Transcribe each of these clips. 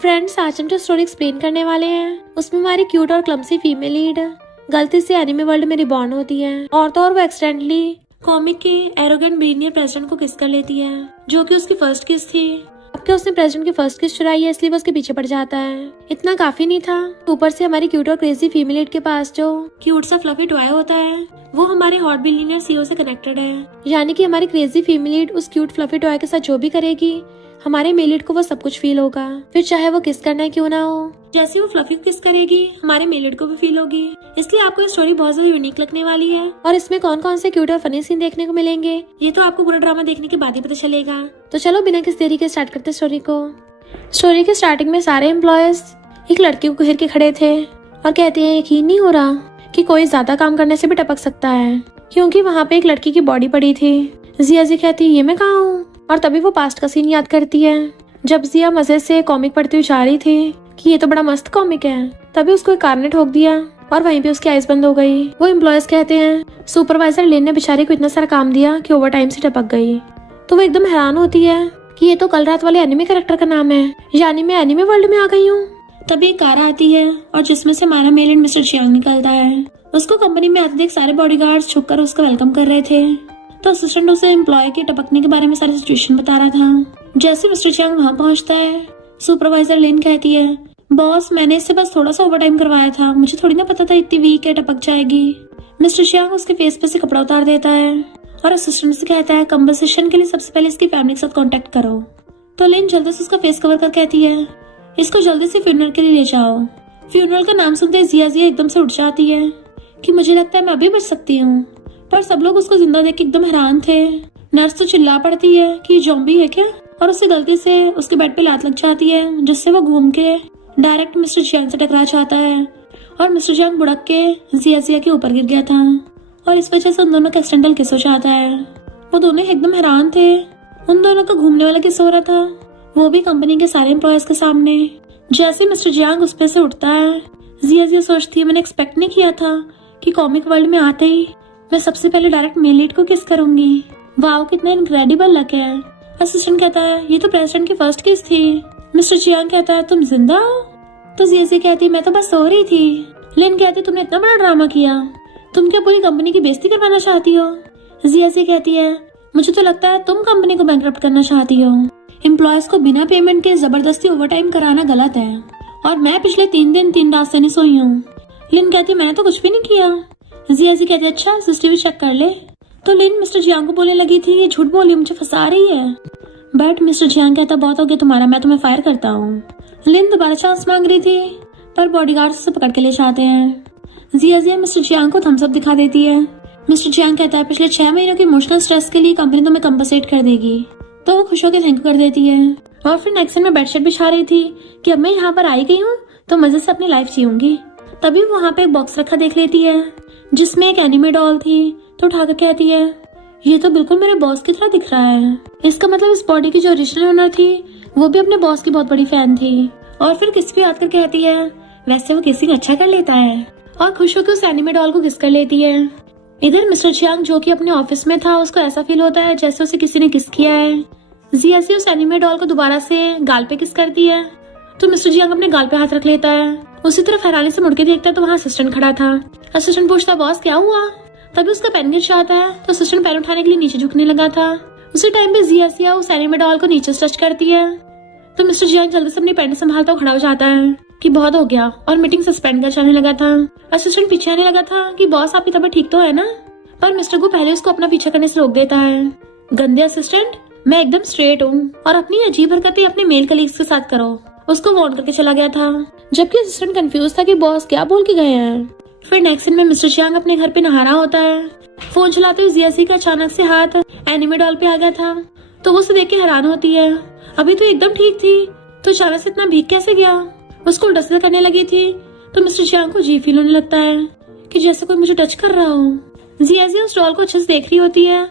Friends, आज हम जो स्टोरी एक्सप्लेन करने वाले हैं उसमें हमारी क्यूट और क्लमसी फीमेल लीड गलती से एनिमे वर्ल्ड में रिबॉर्न होती है और तो और वो एक्सीडेंटली कॉमिक के एरोगेंट बिलियनियर प्रेसिडेंट को किस कर लेती है, जो कि उसकी फर्स्ट किस थी। अब क्या उसने प्रेसिडेंट की फर्स्ट किस चुराई है, इसलिए वो उसके पीछे पड़ जाता है। इतना काफी नहीं था, ऊपर से हमारी क्यूट और क्रेजी फीमेल लीड के पास जो क्यूट सा फ्लफी टॉय होता है वो हमारे हॉट बिलियनियर सीईओ से कनेक्टेड है। यानी कि हमारी क्रेजी फीमेल लीड उस क्यूट फ्लफी टॉय के साथ जो भी करेगी हमारे मेल लीड को वो सब कुछ फील होगा, फिर चाहे वो किस करना क्यों ना हो। जैसे वो फ्लफी को किस करेगी हमारे मेल लीड को भी फील होगी। इसलिए आपको ये स्टोरी बहुत ज्यादा यूनिक लगने वाली है और इसमें कौन कौन से क्यूट और फनी सीन देखने को मिलेंगे ये तो आपको पूरा ड्रामा देखने के बाद ही पता चलेगा। तो चलो बिना किसी देरी के स्टार्ट करते स्टोरी को। स्टोरी के स्टार्टिंग में सारे एम्प्लॉयज एक लड़की को घेर के खड़े थे और कहते हैं यकीन नहीं हो रहा कि कोई ज्यादा काम करने से भी टपक सकता है, क्योंकि वहाँ पे एक लड़की की बॉडी पड़ी थी। जिया जी कहती है ये मैं कहाँ हूँ, और तभी वो पास्ट का सीन याद करती है जब जिया मजे से कॉमिक पढ़ती हुई जा रही थी कि ये तो बड़ा मस्त कॉमिक है। तभी उसको एक कार ने ठोक दिया और वहीं पे उसकी आइज बंद हो गई। वो एम्प्लॉयज कहते हैं सुपरवाइजर लिन ने बेचारी को इतना सारा काम दिया कि ओवर टाइम से टपक गई। तो वो एकदम हैरान होती है कि ये तो कल रात वाले एनिमे कैरेक्टर का नाम है, यानी मैं एनिमे वर्ल्ड में आ गई हूँ। तभी एक कार आती है और जिसमें से हमारा मेल एंड मिस्टर चियांग निकलता है। उसको कंपनी में आते देख सारे बॉडीगार्ड्स छुपकर उसका वेलकम कर रहे थे। तो असिस्टेंट उसे एम्प्लॉय के टपकने के बारे में सारी सिचुएशन बता रहा था। जैसे मिस्टर चियांग वहाँ पहुँचता है, सुपरवाइजर लिन कहती है बॉस मैंने इससे बस थोड़ा सा ओवर टाइम करवाया था, मुझे थोड़ी ना पता था इतनी वीक है टपक जाएगी। मिस्टर चियांग उसके फेस पे से कपड़ा उतार देता है और असिस्टेंट से कहता है कंपनसेशन के लिए सबसे पहले इसकी फैमिली के साथ कांटेक्ट करो। तो लिन जल्दी से उसका फेस कवर कर कहती है इसको जल्दी से फ्यूनरल के लिए ले जाओ। फ्यूनरल का नाम सुनते जिया एकदम से उठ जाती है कि मुझे लगता है मैं अभी बच सकती हूँ, पर सब लोग उसको जिंदा देख के एकदम हैरान थे। नर्स तो चिल्ला पड़ती है कि ये ज़ॉम्बी है क्या, और उससे गलती से उसके बेड पे लात लग जाती है जिससे वो घूम के डायरेक्ट मिस्टर चियांग से टकरा जाता है और मिस्टर चियांग बुड़क के जिया के ऊपर गिर गया था और इस वजह से उन दोनों का एक्सीडेंटल किस हो जाता है। वो दोनों एकदम हैरान थे, उन दोनों का घूमने वाला किस हो रहा था, वो भी कंपनी के सारे एम्प्लॉयज के सामने। जैसे मिस्टर चियांग उस पे से उठता है, जिया सोचती है मैंने एक्सपेक्ट नहीं किया था कि कॉमिक वर्ल्ड में आते ही मैं सबसे पहले डायरेक्ट मेल लीड को किस करूंगी। वाओ कितना इनक्रेडिबल लक है। असिस्टेंट कहता है ये तो प्रेसिडेंट की फर्स्ट किस थी। मिस्टर चियांग कहता है तुम जिंदा हो। तो जिया कहती है मैं तो बस सो रही थी। लिन कहती तुमने इतना बड़ा ड्रामा किया, तुम क्या पूरी कंपनी की बेइज्जती करवाना चाहती हो। जिया कहती है मुझे तो लगता है तुम कंपनी को बैंकरप्ट करना चाहती हो। एम्प्लॉयज को बिना पेमेंट के जबरदस्ती ओवरटाइम कराना गलत है और मैं पिछले 3 दिन 3 रात से नहीं सोई हूँ। लिन कहती मैंने तो कुछ भी नहीं किया। जिया कहती अच्छा सीसीटीवी चेक कर ले। तो लिन मिस्टर चियांग को बोलने लगी थी ये झूठ बोली मुझे फंसा रही है, बट मिस्टर चियांग कहता बहुत हो गया तुम्हारा, मैं तुम्हें फायर करता हूँ। लिन दोबारा चांस मांग रही थी पर बॉडीगार्ड उसे पकड़ के ले जाते हैं। जिया मिस्टर चियांग को थम्स अप दिखा देती है। मिस्टर चियांग कहता है पिछले 6 महीनों की इमोशनल स्ट्रेस के लिए कंपनी तुम्हें कंपनसेट कर देगी। तो वो खुश होकर थैंक यू कर देती है और फिर नेक्स्ट में बेडशीट बिछा रही थी कि अब मैं यहाँ पर आई गई हूँ तो मजे से अपनी लाइफ जीऊंगी। तभी वहाँ पे एक बॉक्स रखा देख लेती है जिसमें एक एनिमे डॉल थी। तो उठाकर कहती है ये तो बिल्कुल मेरे बॉस की तरह दिख रहा है। इसका मतलब इस बॉडी की जो ओरिजिनल ओनर थी वो भी अपने बॉस की बहुत बड़ी फैन थी। और फिर किस भी याद कर कहती है वैसे वो किसिंग अच्छा कर लेता है और खुश होकर उस एनिमे डॉल को किस कर लेती है। इधर मिस्टर चियांग जो कि अपने ऑफिस में था उसको ऐसा फील होता है जैसे उसे किसी ने किस किया है। जिया उस एनिमे डॉल को दोबारा से गाल पे किस करती है तो मिस्टर चियांग अपने गाल पे हाथ रख लेता है। उसी तरफ हैरानी से मुड़ के देखता है तो वहाँ असिस्टेंट खड़ा था। असिस्टेंट पूछता बॉस क्या हुआ। तभी उसका पेन गिर जाता है तो असिस्टेंट पेन उठाने के लिए नीचे झुकने लगा था। उसी टाइम पे जिया उस एनिमे डॉल को नीचे टच करती है तो मिस्टर चियांग जल्दी से अपनी पेन संभालता हुआ खड़ा हो जाता है कि बहुत हो गया और मीटिंग सस्पेंड कर जाने लगा था। असिस्टेंट पीछे आने लगा था कि बॉस आपकी तबीयत ठीक तो है ना, पर मिस्टर गु पहले उसको अपना पीछा करने से रोक देता है। गंदे असिस्टेंट मैं एकदम स्ट्रेट हूँ और अपनी अजीब हरकतें अपने मेल कलीग्स के साथ करो, उसको वार्न करके चला गया था। जबकि असिस्टेंट कंफ्यूज था कि बॉस क्या बोल के गए हैं। फिर नेक्स्ट सीन में मिस्टर चियांग अपने घर पे नहा रहा होता है। फोन चलाते हुए जिया का अचानक से हाथ एनिमे डॉल पे आ गया था तो वो उसे देख के हैरान होती है। अभी तो एकदम ठीक थी तो अचानक से इतना भीग कैसे गया। उसको उल्टा सीधा करने लगी थी तो मिस्टर चियांग को जी फील होने लगता है कि जैसे कोई मुझे टच कर रहा हो। जिया उस डॉल को अच्छे से देख रही होती है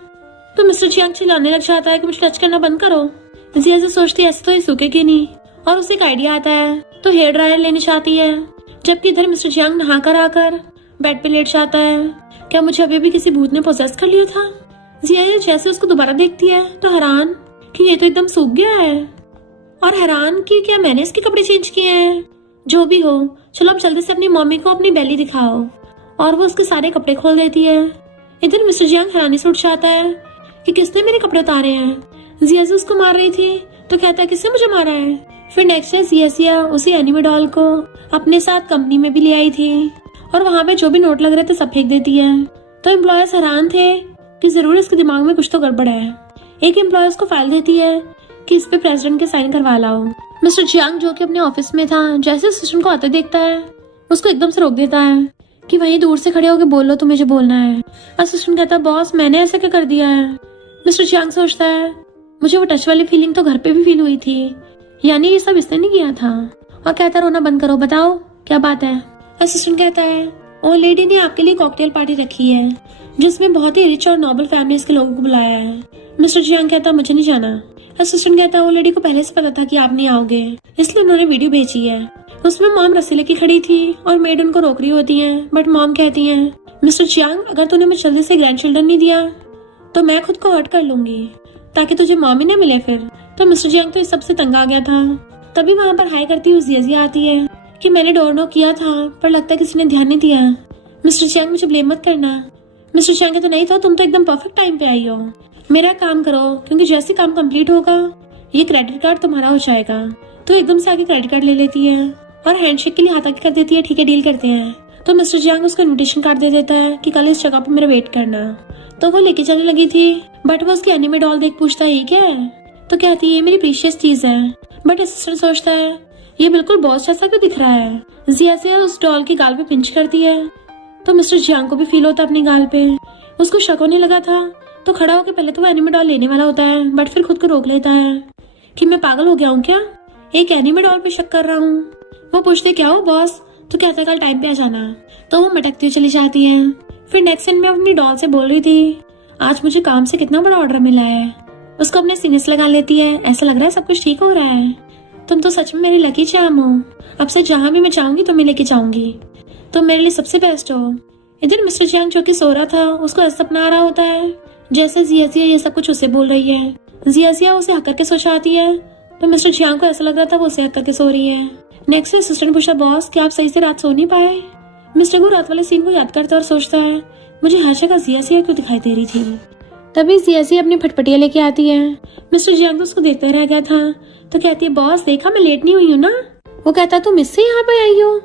तो मिस्टर चियांग चिल्लाने लग जाता है कि मुझे टच करना बंद करो। जिया सोचती है ऐसे तो ये सूखेगी नहीं और उसे एक आइडिया आता है तो हेयर ड्रायर लेनी चाहती है। जबकि इधर मिस्टर चियांग नहा कर आकर बेड पे लेट जाता है। क्या मुझे अभी भी किसी भूत ने पोजेस कर लिया था। जिया जैसे उसको दोबारा देखती है तो हैरान कि ये तो एकदम सूख गया है। और हैरान कि क्या मैंने इसके कपड़े चेंज किए हैं। जो भी हो, चलो अब जल्दी से अपनी मम्मी को अपनी बेली दिखाओ। और वो उसके सारे कपड़े खोल देती है। इधर मिस्टर जियांग हैरानी से उठ जाता है कि किसने मेरे कपड़े उतारे हैं। जियाजी उसको मार रही थी तो कहता है किसने मुझे मारा है। फिर नेक्स्ट डे जियाजिया उसी एनिमे डॉल को अपने साथ कंपनी में भी ले आई थी और वहां पे जो भी नोट लग रहे थे सब फेंक देती है। तो एम्प्लॉयर्स हैरान थे कि जरूर इसके दिमाग में कुछ तो गड़बड़ है। एक एम्प्लॉय उसको फाइल देती है कि इस पे प्रेसिडेंट के साइन करवा लाओ। मिस्टर जियांग जो कि अपने ऑफिस में था, जैसे असिस्टेंट को आते देखता है उसको एकदम से रोक देता है कि वहीं दूर से खड़े होकर बोल लो, तो मुझे बोलना है। असिस्टेंट कहता है बॉस मैंने ऐसे क्या कर दिया है। मिस्टर जियांग सोचता है मुझे वो टच वाली फीलिंग तो घर पे भी फील हुई थी, यानी ये सब इसने नहीं किया था। और कहता रोना बंद करो, बताओ क्या बात है। असिस्टेंट कहता है ओ लेडी ने आपके लिए कॉकटेल पार्टी रखी है जिसमें बहुत ही रिच और नोबल फैमिलीज के लोगों को बुलाया है। मिस्टर जियांग कहता मुझे नहीं जाना। असिस्टेंट कहता वो लेडी को पहले से पता था कि आप नहीं आओगे, इसलिए उन्होंने वीडियो भेजी है। उसमें मॉम रस्सी लेके खड़ी थी और मेड उनको रोक रही होती है, बट मॉम कहती है मिस्टर जियांग अगर तूने मुझे जल्दी से ग्रैंड चिल्ड्रन नहीं दिया तो मैं खुद को हर्ट कर लूंगी ताकि तुझे मॉम ही न मिले फिर। तो मिस्टर जियांग तो इस सबसे तंग आ गया था। तभी वहाँ पर हाई करती हुई जियाजिया आती है कि मैंने डोर नॉक किया था पर लगता है किसी ने ध्यान नहीं दिया। मिस्टर जियांग मुझे ब्लेम मत करना। मिस्टर जियांग कहता नहीं तो तुम तो एकदम परफेक्ट टाइम पे आई हो। मेरा काम करो क्योंकि जैसे काम कंप्लीट होगा ये क्रेडिट कार्ड तुम्हारा हो जाएगा। तो एकदम से आगे क्रेडिट कार्ड ले लेती है और हैंडशेक के लिए हाथ आगे कर देती है, ठीक है डील करते हैं। तो मिस्टर जियांग उसको इन्विटेशन कार्ड दे देता है कि कल इस जगह पे मेरा वेट करना। तो वो लेके चलने लगी थी बट वो उसकी एनिमे डॉल देख पूछता है ये क्या है। तो कहती है ये मेरी प्रीशियस चीज है। बट असिस्टेंट सोचता है ये बिल्कुल बॉस जैसा क्यों दिख रहा है। जियाजिया उस डॉल की गाल पे पिंच करती है तो मिस्टर जियांग को भी फील होता है अपनी गाल पे। उसको शक होने लगा था तो खड़ा होकर पहले तो वो एनिमे डॉल लेने वाला होता है बट फिर खुद को रोक लेता है कि मैं पागल हो गया हूँ क्या, एक एनिमे डॉल पे शक कर रहा हूँ। वो पूछते क्या हो बॉस, तो कहता है कल टाइम पे आ जाना। तो वो मटकती हुई चली जाती है। फिर नेक्स्ट सीन में अपनी डॉल से बोल रही थी आज मुझे काम से कितना बड़ा ऑर्डर मिला है। उसको अपने सीने से लगा लेती है, ऐसा लग रहा है सब कुछ ठीक हो रहा है। तुम तो सच में मेरी लकी चार्म हो, अब से जहाँ भी मैं चाहूंगी तुम्हें लेके जाऊंगी, तुम मेरे लिए सबसे बेस्ट हो। इधर मिस्टर जियांग जो कि सो रहा था उसको ऐसा सपना आ रहा होता है जैसे जियाजिया ये सब कुछ उसे बोल रही है। जियाजिया उसे हक करके सो जाती है तो मिस्टर जियांग को ऐसा लग रहा था वो उसे हक करके सो रही है। नेक्स्ट असिस्टेंट पूछा बॉस क्या आप सही से रात सो नहीं पाए। मिस्टर गु रात वाले सीन को याद करता और सोचता है मुझे हर जगह जियाजिया क्यों दिखाई दे रही थी। तभी जियाजिया अपनी फटफटिया लेके आती है। मिस्टर जियांग तो उसको देखते रह गया था तो कहती है बॉस देखा मैं लेट नहीं हुई हूँ ना। वो कहता तुम इससे यहाँ पे आई हो।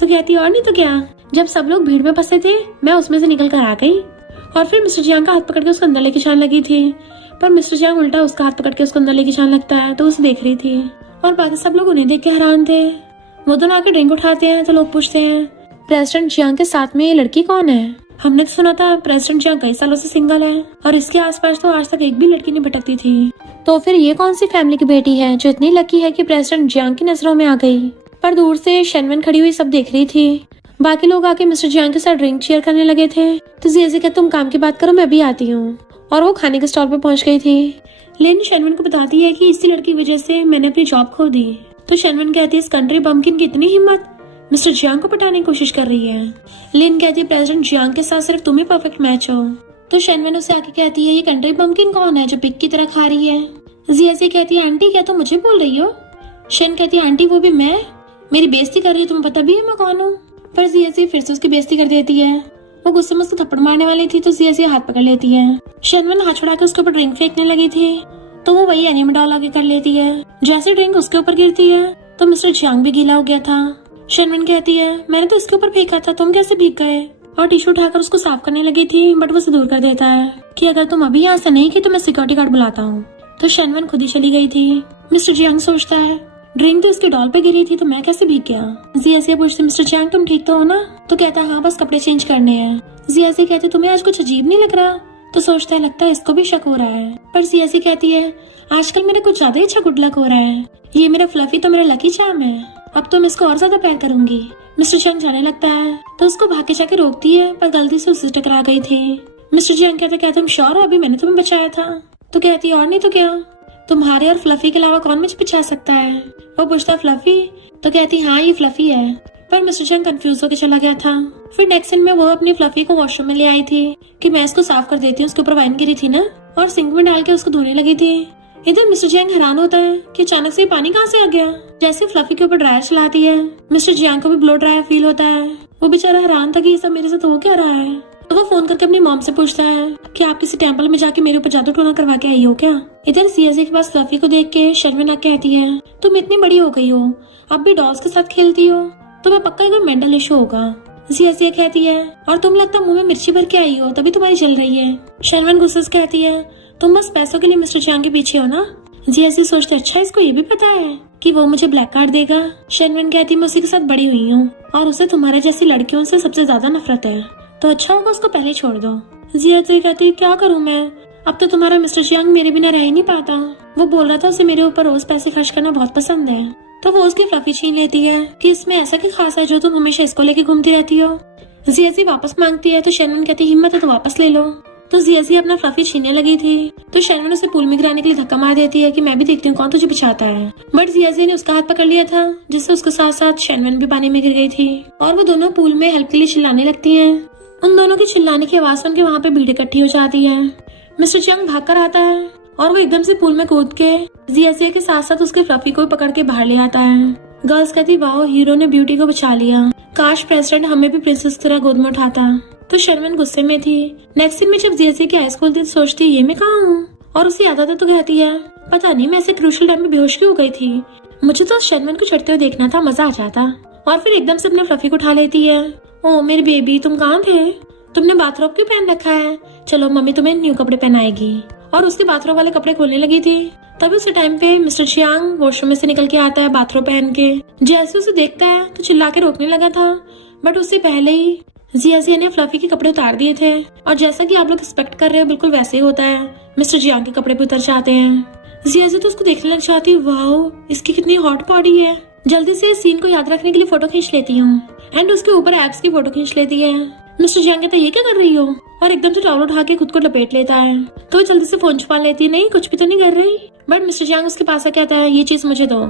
तो कहती है और नहीं तो क्या, जब सब लोग भीड़ में फंसे थे मैं उसमें से निकल कर आ गई। और फिर मिस्टर जियांग का हाथ पकड़ के उसको अंदर लेके जाने लगी थी पर मिस्टर जियांग उल्टा उसका हाथ पकड़ के उसको अंदर लेके जाने लगता है तो उसे देख रही थी और बाकी सब लोग उन्हें देख के हैरान थे। वो दोनों आके ड्रिंक उठाते हैं तो लोग पूछते हैं प्रेसिडेंट जियांग के साथ में ये लड़की कौन है। हमने तो सुना था प्रेसिडेंट जियांग कई सालों से सिंगल है और इसके आसपास तो आज तक एक भी लड़की नहीं भटकती थी। तो फिर ये कौन सी फैमिली की बेटी है जो इतनी लकी है कि प्रेसिडेंट जियांग की नजरों में आ गई। पर दूर से शेनवन खड़ी हुई सब देख रही थी। बाकी लोग आके मिस्टर जियांग के साथ ड्रिंक शेयर करने लगे थे तो जियाजिया कहती तुम काम की बात करो मैं अभी आती हूँ। और वो खाने के स्टॉल पे पहुंच गई थी। लेन शेनवन को बताती है कि इसी लड़की की वजह से मैंने अपनी जॉब खो दी। तो शेनवन कहती है इस कंट्री बम्किन की इतनी हिम्मत, मिस्टर जियांग को पटाने की कोशिश कर रही है। लिन कहती है प्रेसिडेंट जियांग के साथ सिर्फ तुम ही परफेक्ट मैच हो। तो शेनवन उसे आके कहती है ये कंट्री बम्किन कौन है जो पिग की तरह खा रही है। जियाजिया कहती है आंटी क्या तुम मुझे बोल रही हो। शेन कहती है आंटी वो भी मैं, मेरी बेइज्जती कर रही है, तुम्हें पता भी है मैं कौन हूँ। पर जियाजिया फिर से उसकी बेइज्जती कर देती है। वो गुस्से में उसको थप्पड़ मारने वाली थी तो जियाजिया हाथ पकड़ लेती है। शेनवन हाथ छुड़ा के उसके ऊपर ड्रिंक फेंकने लगी थी तो वो वही एनिमे डॉल आगे कर लेती है। जैसे ड्रिंक उसके ऊपर गिरती है तो मिस्टर जियांग भी गीला हो गया था। शेनवन कहती है मैंने तो इसके ऊपर फेंका था, तुम कैसे भीग गए। और टिश्यू उठाकर उसको साफ करने लगी थी बट वो उसे दूर कर देता है कि अगर तुम अभी यहाँ से नहीं की तो मैं सिक्योरिटी गार्ड बुलाता हूँ। तो शेनवन खुद ही चली गई थी। मिस्टर जियांग सोचता है ड्रिंक तो इसके डॉल पे गिरी थी तो मैं कैसे भीग गया। जियाजिया पूछती मिस्टर जियांग तुम ठीक तो हो ना। तो कहता है हाँ बस कपड़े चेंज करने हैं। जियाजिया कहती तुम्हें आज कुछ अजीब नहीं लग रहा। तो सोचता है लगता है इसको भी शक हो रहा है। पर जियाजिया कहती है आजकल मेरा कुछ ज्यादा ही अच्छा गुड लक हो रहा है, ये मेरा फ्लफी तो मेरा लकी चार्म है, अब तो मैं इसको और ज्यादा प्यार करूंगी। मिस्टर जियांग जाने लगता है तो उसको भाग के जाके रोकती है पर गलती से उससे टकरा गई थी। मिस्टर जियांग कहते क्या तुम श्योर हो अभी मैंने तुम्हें बचाया था। तो कहती है और नहीं तो क्या, तुम्हारे और फ्लफी के अलावा कौन मुझे बचा सकता है। वो पूछता फ्लफी। तो कहती हाँ ये फ्लफी है। पर मिस्टर जियांग कंफ्यूज होकर चला गया था। फिर नेक्स्ट सीन में वो अपनी फ्लफी को वॉशरूम में ले आई थी कि मैं इसको साफ कर देती हूँ, उसके ऊपर वाइन गिरी थी ना, और सिंक में डाल के उसको धोने लगी थी इधर मिस्टर जियांग हैरान होता है कि अचानक से ये पानी कहाँ से आ गया। जैसे फ्लफी के ऊपर ड्रायर चलाती है, मिस्टर जियांग को भी ब्लो ड्रायर फील होता है। वो बेचारा हैरान था कि ये सब मेरे साथ हो क्या रहा है। तो वो फोन करके अपनी मॉम से पूछता है कि आप किसी टेंपल में जाके मेरे ऊपर जादू टोना करवा के आई हो क्या। इधर सीएसए के पास फ्लफी को देख के शर्मिंदा कहती है, तुम इतनी बड़ी हो गई हो, अब भी डॉल्स के साथ खेलती हो, तुम्हें पक्का कोई मेंटल इशू होगा। सीएसए कहती है, और तुम लगता मुंह में मिर्ची भर के आई हो तभी तुम्हारी चल रही है। शर्मिन गुस्से से कहती है, तुम बस पैसों के लिए मिस्टर जियांग के पीछे हो ना। सीएसए सोचते, अच्छा इसको ये भी पता है कि वो मुझे ब्लैक कार्ड देगा। शर्मिन कहती, मैं उसी के साथ बड़ी हुई हूँ और उसे तुम्हारे जैसी लड़कियों से सबसे ज्यादा नफरत है, तो अच्छा होगा उसको पहले छोड़ दो। जियाजी कहती, क्या करूं मैं, अब तो तुम्हारा मिस्टर जियांग मेरे बिना रह ही नहीं पाता। वो बोल रहा था उसे मेरे ऊपर रोज पैसे खर्च करना बहुत पसंद है। तो वो उसकी फ्लफी छीन लेती है कि इसमें ऐसा क्या खास है जो तुम हमेशा इसको लेके घूमती रहती हो। जियाजी वापस मांगती है तो शर्मिन कहती, हिम्मत है तो वापस ले लो। तो जियाजी अपना फ्लफी छीनने लगी थी तो शर्मिन उसे पूल में गिराने के लिए धक्का मार देती है कि मैं भी देखती हूँ कौन तुझे बचाता है। बट जियाजी ने उसका हाथ पकड़ लिया था, जिससे उसके साथ साथ शर्मिन भी पानी में गिर गई थी और वो दोनों पूल में हेल्प के लिए चिल्लाने लगती है। उन दोनों की चिल्लाने की आवाज सुन के वहाँ पे भीड़ इकट्ठी हो जाती है। मिस्टर जियांग भाग कर आता है और वो एकदम से पूल में कूद के जियाजी के साथ साथ उसके फ्लफी को पकड़ के बाहर ले आता है। गर्ल्स कहती, वाह हीरो ने ब्यूटी को बचा लिया, काश प्रेसिडेंट हमें भी प्रिंसेस की तरह गोद में उठाता। तो शर्मिन गुस्से में थी। नेक्स्ट दिन में जब जियाजी की आइज खोलती तो सोचती, ये मैं कहाँ हूँ, और उसे याद आता तो कहती है, पता नहीं मैं ऐसे क्रूशियल टाइम में बेहोश क्यों हो गई थी, मुझे तो शर्मिन को चढ़ते हुए देखना था, मजा आ जाता। और फिर एकदम से अपने फ्लफी को उठा लेती है। ओ मेरे बेबी, तुम कहाँ थे, तुमने बाथरोब क्यों पहन रखा है, चलो मम्मी तुम्हें न्यू कपड़े पहनाएगी। और उसके बाथरोब वाले कपड़े खोलने लगी थी। तभी उसी टाइम पे मिस्टर जियांग वॉशरूम में से निकल के आता है बाथरोब पहन के। जैसे उसे देखता है तो चिल्ला के रोकने लगा था, बट उससे पहले ही जियाजी ने फ्लफी के कपड़े उतार दिए थे और जैसा कि आप लोग एक्सपेक्ट कर रहे हो बिल्कुल वैसे ही होता है, मिस्टर जियांग के कपड़े भी उतर जाते हैं। जियाजी तो उसको देखने लग जाती है, वाह इसकी कितनी हॉट बॉडी है, जल्दी से इस सीन को याद रखने के लिए फोटो खींच लेती हूँ। एंड उसके ऊपर एब्स की फोटो खींच लेती है। मिस्टर जियांग कहता है, ये क्या कर रही हो, और एकदम से टॉवल उठा के खुद को लपेट लेता है। तो वो जल्दी से फोन छुपा लेती है, नहीं कुछ भी तो नहीं कर रही। बट मिस्टर जियांग उसके पास आके कहता है, ये चीज मुझे दो,